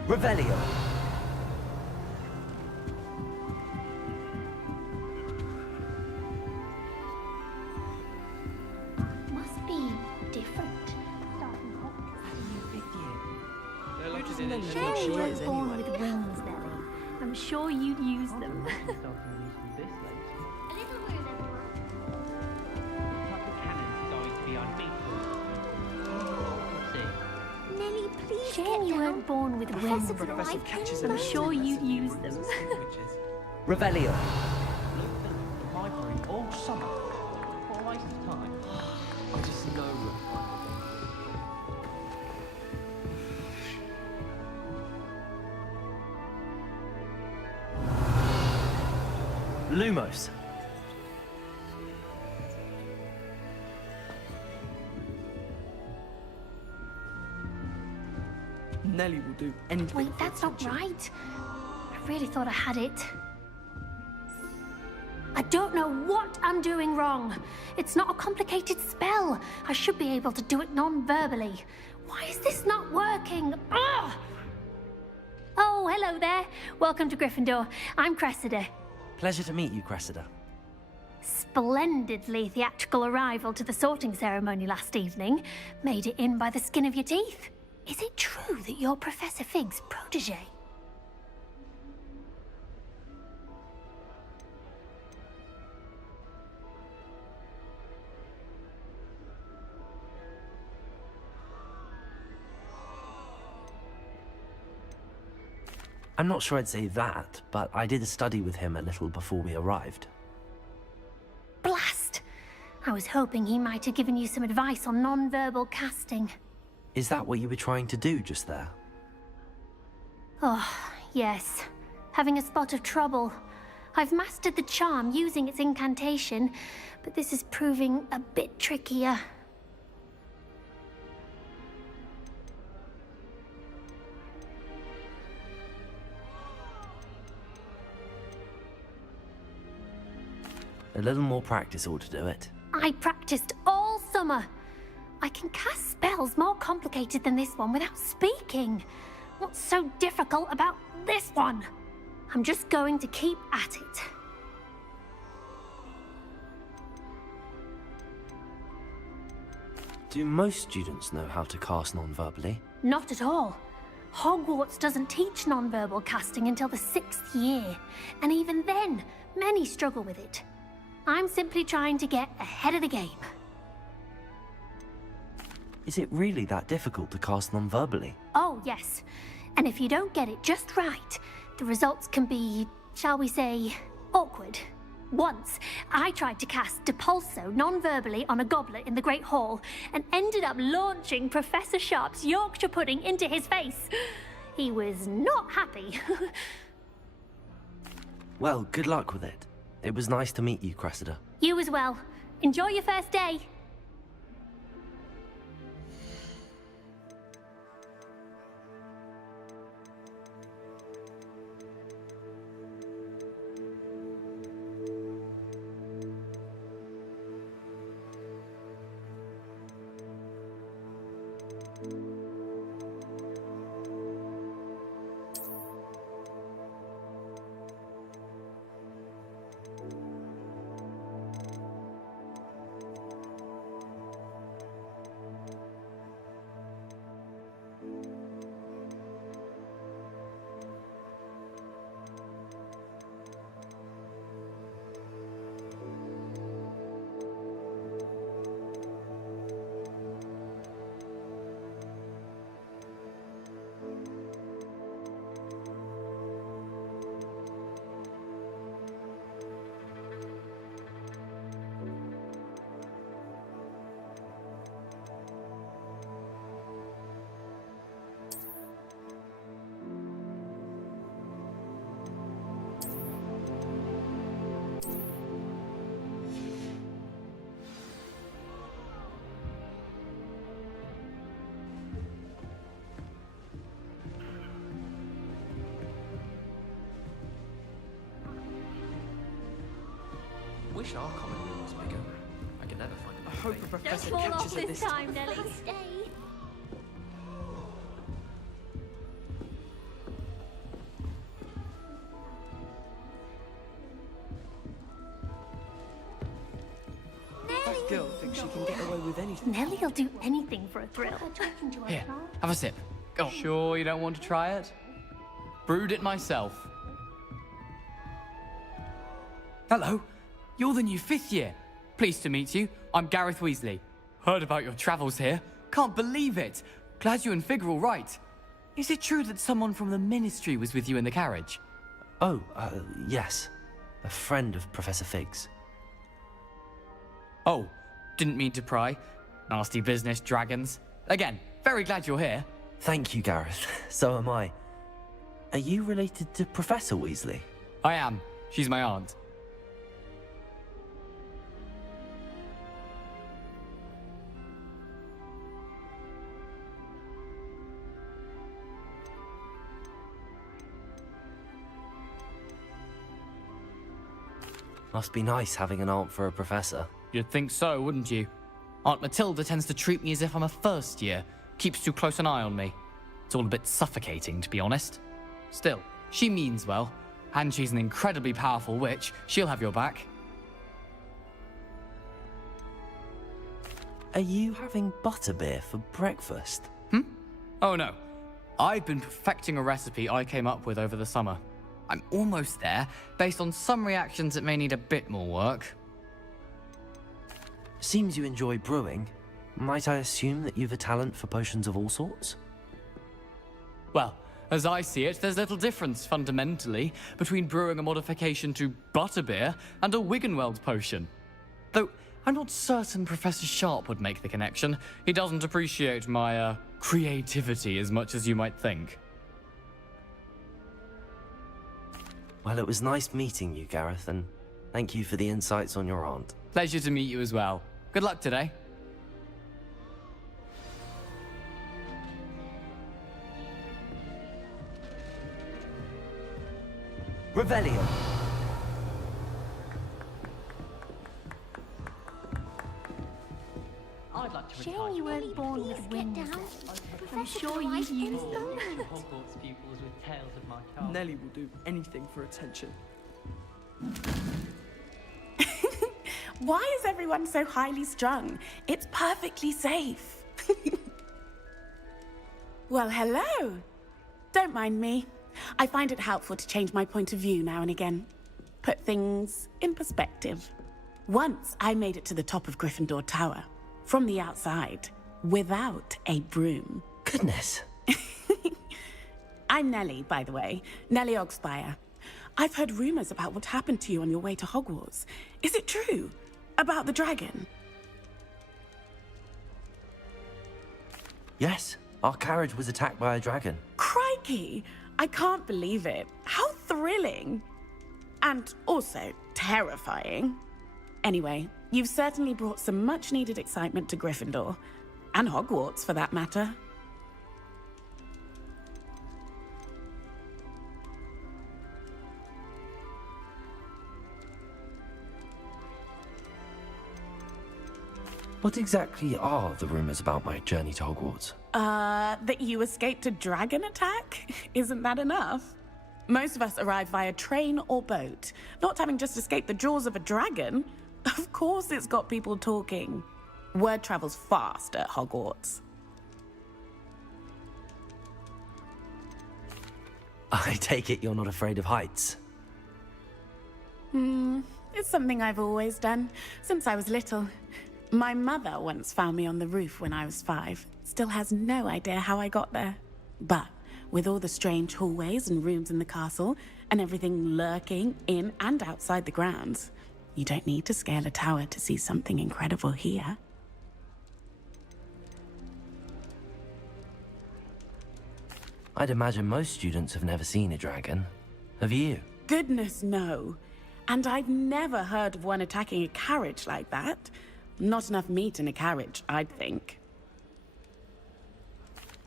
Revelio. Must be different. Sure you weren't born with wings, Nelly. I'm sure you'd use them. Nelly, please shame you weren't born with wings. I'm sure you'd use them. Revelio. Library all summer. What a waste of time. I just know. Lumos. Nelly will do anything. Wait, that's not right. I really thought I had it. I don't know what I'm doing wrong. It's not a complicated spell. I should be able to do it non-verbally. Why is this not working? Ugh! Oh, hello there. Welcome to Gryffindor. I'm Cressida. Pleasure to meet you, Cressida. Splendidly theatrical arrival to the sorting ceremony last evening. Made it in by the skin of your teeth. Is it true that you're Professor Fig's protege? I'm not sure I'd say that, but I did study with him a little before we arrived. Blast! I was hoping he might have given you some advice on non-verbal casting. Is that what you were trying to do just there? Oh, yes. Having a spot of trouble. I've mastered the charm using its incantation, but this is proving a bit trickier. A little more practice ought to do it. I practiced all summer. I can cast spells more complicated than this one without speaking. What's so difficult about this one? I'm just going to keep at it. Do most students know how to cast non-verbally? Not at all. Hogwarts doesn't teach non-verbal casting until the 6th year, and even then, many struggle with it. I'm simply trying to get ahead of the game. Is it really that difficult to cast non-verbally? Oh, yes. And if you don't get it just right, the results can be, shall we say, awkward. Once, I tried to cast Depulso non-verbally on a goblet in the Great Hall and ended up launching Professor Sharp's Yorkshire pudding into his face. He was not happy. Well, good luck with it. It was nice to meet you, Cressida. You as well. Enjoy your first day. Wish our common room was bigger. I can never find a I hope a Don't professor fall catches off her this this time, Nelly. Stay. That girl thinks she can get away with anything. Nelly'll do anything for a thrill. Here, have a sip. Go. Sure you don't want to try it? Brewed it myself. Hello, you're the new 5th year. Pleased to meet you. I'm Gareth Weasley. Heard about your travels here. Can't believe it. Glad you and Fig are all right. Is it true that someone from the Ministry was with you in the carriage? Oh, yes. A friend of Professor Fig's. Oh, didn't mean to pry. Nasty business, dragons. Again, very glad you're here. Thank you, Gareth. So am I. Are you related to Professor Weasley? I am. She's my aunt. Must be nice having an aunt for a professor. You'd think so, wouldn't you? Aunt Matilda tends to treat me as if I'm a first year. Keeps too close an eye on me. It's all a bit suffocating, to be honest. Still, she means well. And she's an incredibly powerful witch. She'll have your back. Are you having butterbeer for breakfast? Oh no. I've been perfecting a recipe I came up with over the summer. I'm almost there. Based on some reactions, it may need a bit more work. Seems you enjoy brewing. Might I assume that you've a talent for potions of all sorts? Well, as I see it, there's little difference, fundamentally, between brewing a modification to butterbeer and a Wiggenweld potion. Though, I'm not certain Professor Sharp would make the connection. He doesn't appreciate my, creativity as much as you might think. Well, it was nice meeting you, Gareth, and thank you for the insights on your aunt. Pleasure to meet you as well. Good luck today. Revelio. I'd like to Shame you weren't born with wings. I'm sure you'd use them. Hogwarts pupils with tales of my child. Nelly will do anything for attention. Why is everyone so highly strung? It's perfectly safe. Well, hello. Don't mind me. I find it helpful to change my point of view now and again. Put things in perspective. Once I made it to the top of Gryffindor Tower, from the outside, without a broom. Goodness. I'm Nelly, by the way. Nelly Ogspire. I've heard rumors about what happened to you on your way to Hogwarts. Is it true? About the dragon? Yes, our carriage was attacked by a dragon. Crikey! I can't believe it. How thrilling! And also, terrifying. Anyway, you've certainly brought some much-needed excitement to Gryffindor. And Hogwarts, for that matter. What exactly are the rumors about my journey to Hogwarts? That you escaped a dragon attack? Isn't that enough? Most of us arrive via train or boat, not having just escaped the jaws of a dragon. Of course it's got people talking. Word travels fast at Hogwarts. I take it you're not afraid of heights. It's something I've always done, since I was little. My mother once found me on the roof when I was 5. Still has no idea how I got there. But with all the strange hallways and rooms in the castle, and everything lurking in and outside the grounds, you don't need to scale a tower to see something incredible here. I'd imagine most students have never seen a dragon. Have you? Goodness, no. And I've never heard of one attacking a carriage like that. Not enough meat in a carriage, I'd think.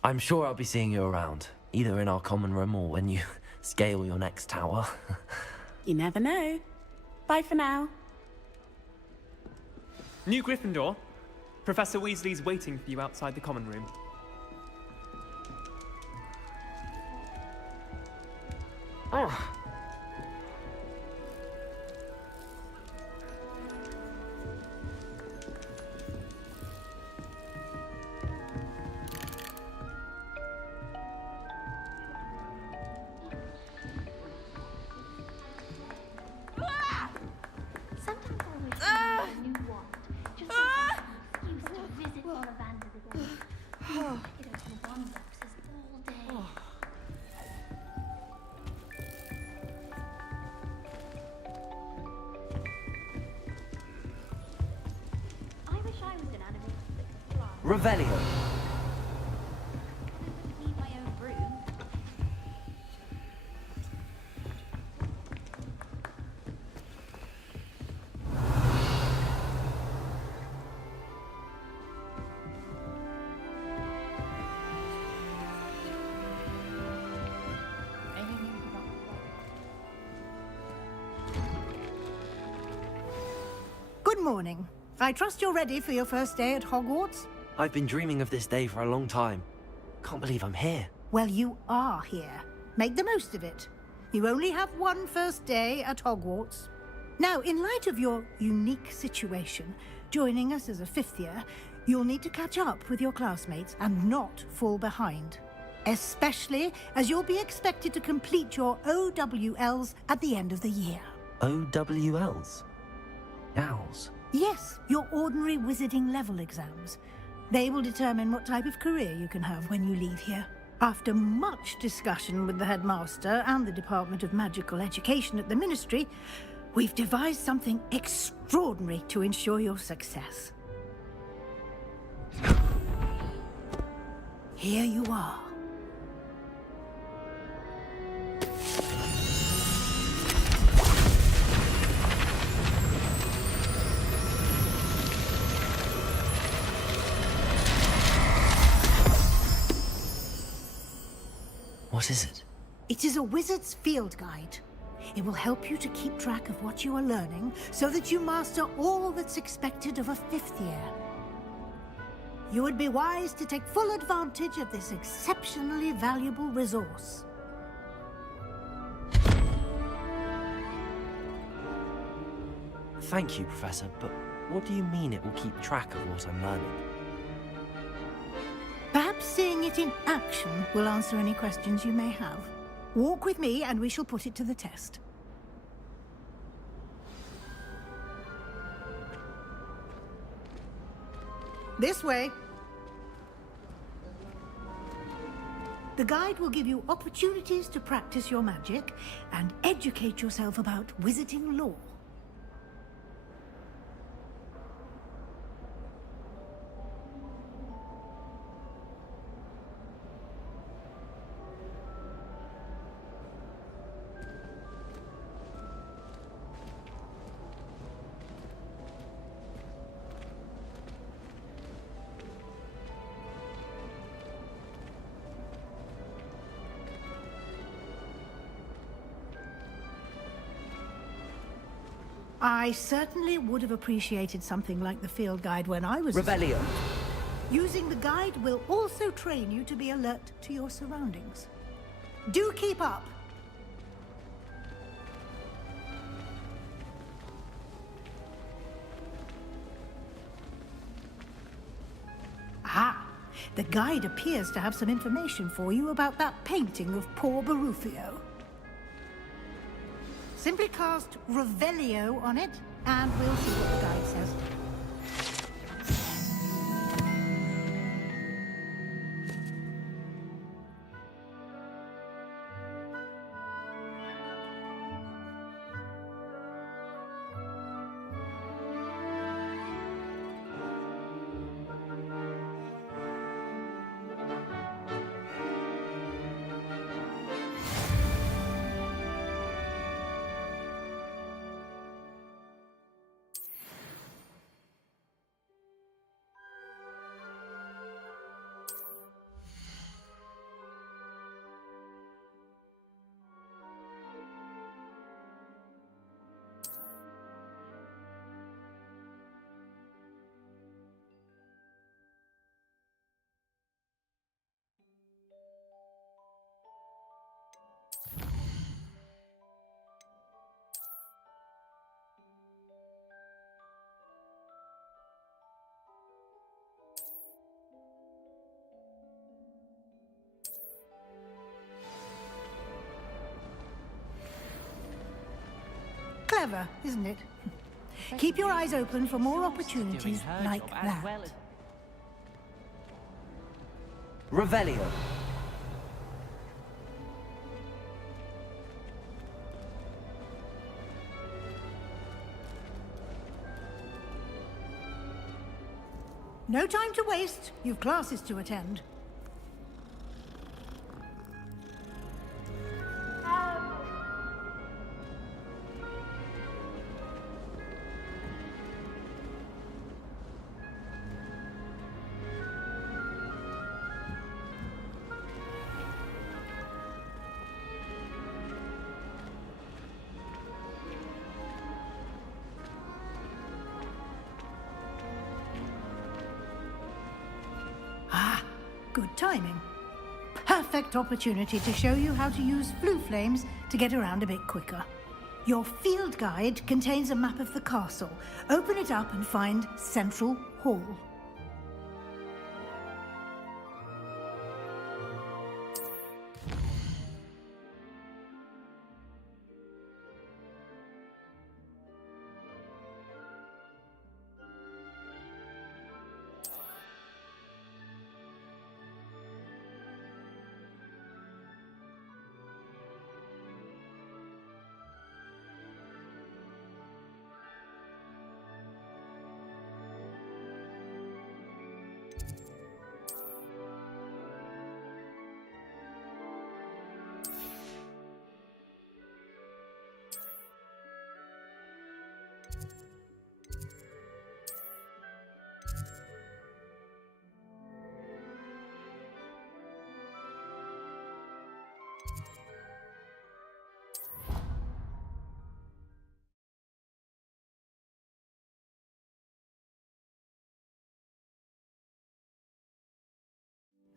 I'm sure I'll be seeing you around, either in our common room or when you scale your next tower. You never know. Bye for now. New Gryffindor. Professor Weasley's waiting for you outside the common room. Oh. Sometimes I wish I had a new wand, just so I have an excuse to visit Ollivander again. I could open wand boxes all day. I wish I was an animator that could fly. Revelio. I need my own broom. Good morning. I trust you're ready for your first day at Hogwarts? I've been dreaming of this day for a long time. Can't believe I'm here. Well, you are here. Make the most of it. You only have one first day at Hogwarts. Now, in light of your unique situation, joining us as a 5th year, you'll need to catch up with your classmates and not fall behind. Especially as you'll be expected to complete your OWLs at the end of the year. OWLs? Owls? Yes, your ordinary wizarding level exams. They will determine what type of career you can have when you leave here. After much discussion with the headmaster and the Department of Magical Education at the Ministry, we've devised something extraordinary to ensure your success. Here you are. What is it? It is a wizard's field guide. It will help you to keep track of what you are learning so that you master all that's expected of a 5th year. You would be wise to take full advantage of this exceptionally valuable resource. Thank you, Professor, but what do you mean it will keep track of what I'm learning? Perhaps seeing it in action will answer any questions you may have. Walk with me and we shall put it to the test. This way. The guide will give you opportunities to practice your magic and educate yourself about wizarding lore. I certainly would have appreciated something like the field guide when I was... Revelio. Using the guide will also train you to be alert to your surroundings. Do keep up! Ah, the guide appears to have some information for you about that painting of poor Barufio. Simply cast Revelio on it, and we'll see what the guide says. Clever, isn't it? Keep your eyes open for more opportunities like that. Revelio. No time to waste. You've classes to attend. Good timing. Perfect opportunity to show you how to use flue flames to get around a bit quicker. Your field guide contains a map of the castle. Open it up and find Central Hall.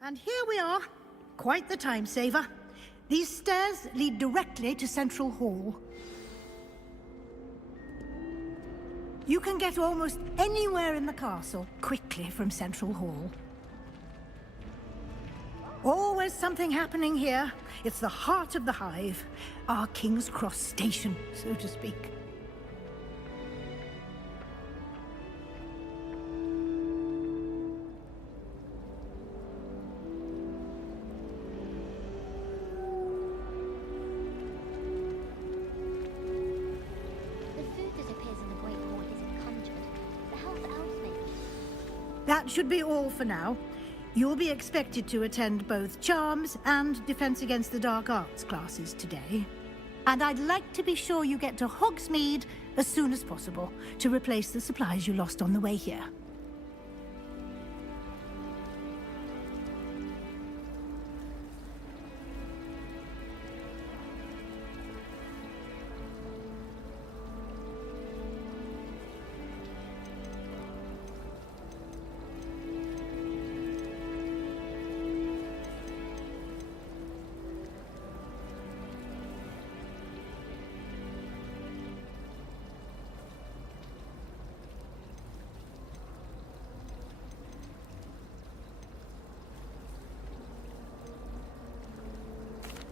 And here we are. Quite the time saver. These stairs lead directly to Central Hall. You can get almost anywhere in the castle quickly from Central Hall. Always something happening here. It's the heart of the hive. Our King's Cross station, so to speak. That should be all for now. You'll be expected to attend both Charms and Defense Against the Dark Arts classes today. And I'd like to be sure you get to Hogsmeade as soon as possible to replace the supplies you lost on the way here.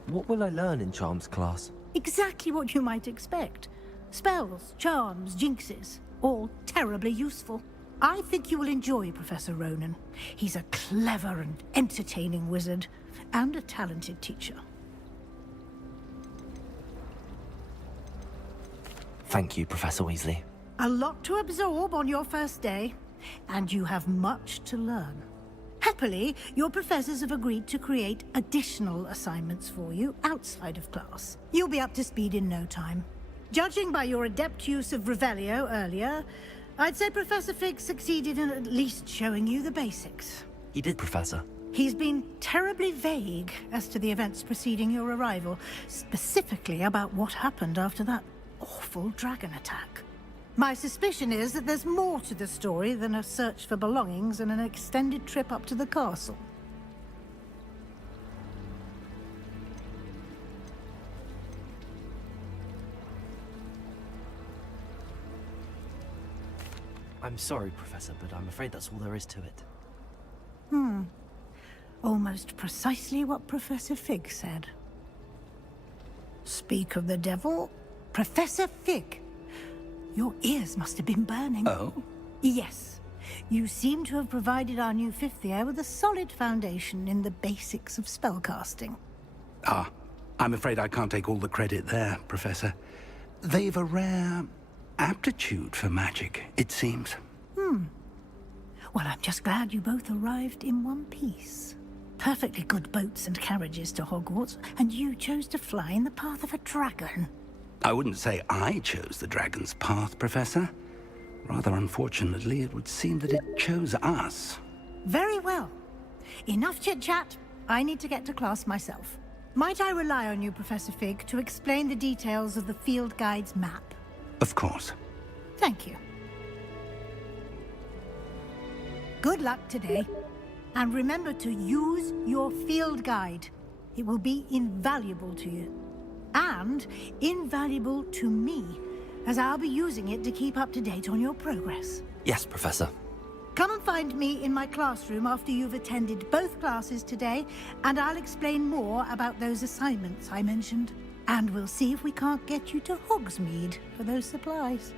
What will I learn in Charms class? Exactly what you might expect. Spells, charms, jinxes, all terribly useful. I think you will enjoy Professor Ronan. He's a clever and entertaining wizard, and a talented teacher. Thank you, Professor Weasley. A lot to absorb on your first day, and you have much to learn. Happily, your professors have agreed to create additional assignments for you outside of class. You'll be up to speed in no time. Judging by your adept use of Revelio earlier, I'd say Professor Fig succeeded in at least showing you the basics. He did, Professor. He's been terribly vague as to the events preceding your arrival, specifically about what happened after that awful dragon attack. My suspicion is that there's more to the story than a search for belongings and an extended trip up to the castle. I'm sorry, Professor, but I'm afraid that's all there is to it. Almost precisely what Professor Fig said. Speak of the devil, Professor Fig. Your ears must have been burning. Oh? Yes. You seem to have provided our new fifth year with a solid foundation in the basics of spellcasting. Ah, I'm afraid I can't take all the credit there, Professor. They've a rare aptitude for magic, it seems. Well, I'm just glad you both arrived in one piece. Perfectly good boats and carriages to Hogwarts, and you chose to fly in the path of a dragon. I wouldn't say I chose the dragon's path, Professor. Rather unfortunately, it would seem that it chose us. Very well. Enough chit-chat. I need to get to class myself. Might I rely on you, Professor Fig, to explain the details of the field guide's map? Of course. Thank you. Good luck today. And remember to use your field guide. It will be invaluable to you. And invaluable to me, as I'll be using it to keep up to date on your progress. Yes, Professor. Come and find me in my classroom after you've attended both classes today, and I'll explain more about those assignments I mentioned. And we'll see if we can't get you to Hogsmeade for those supplies.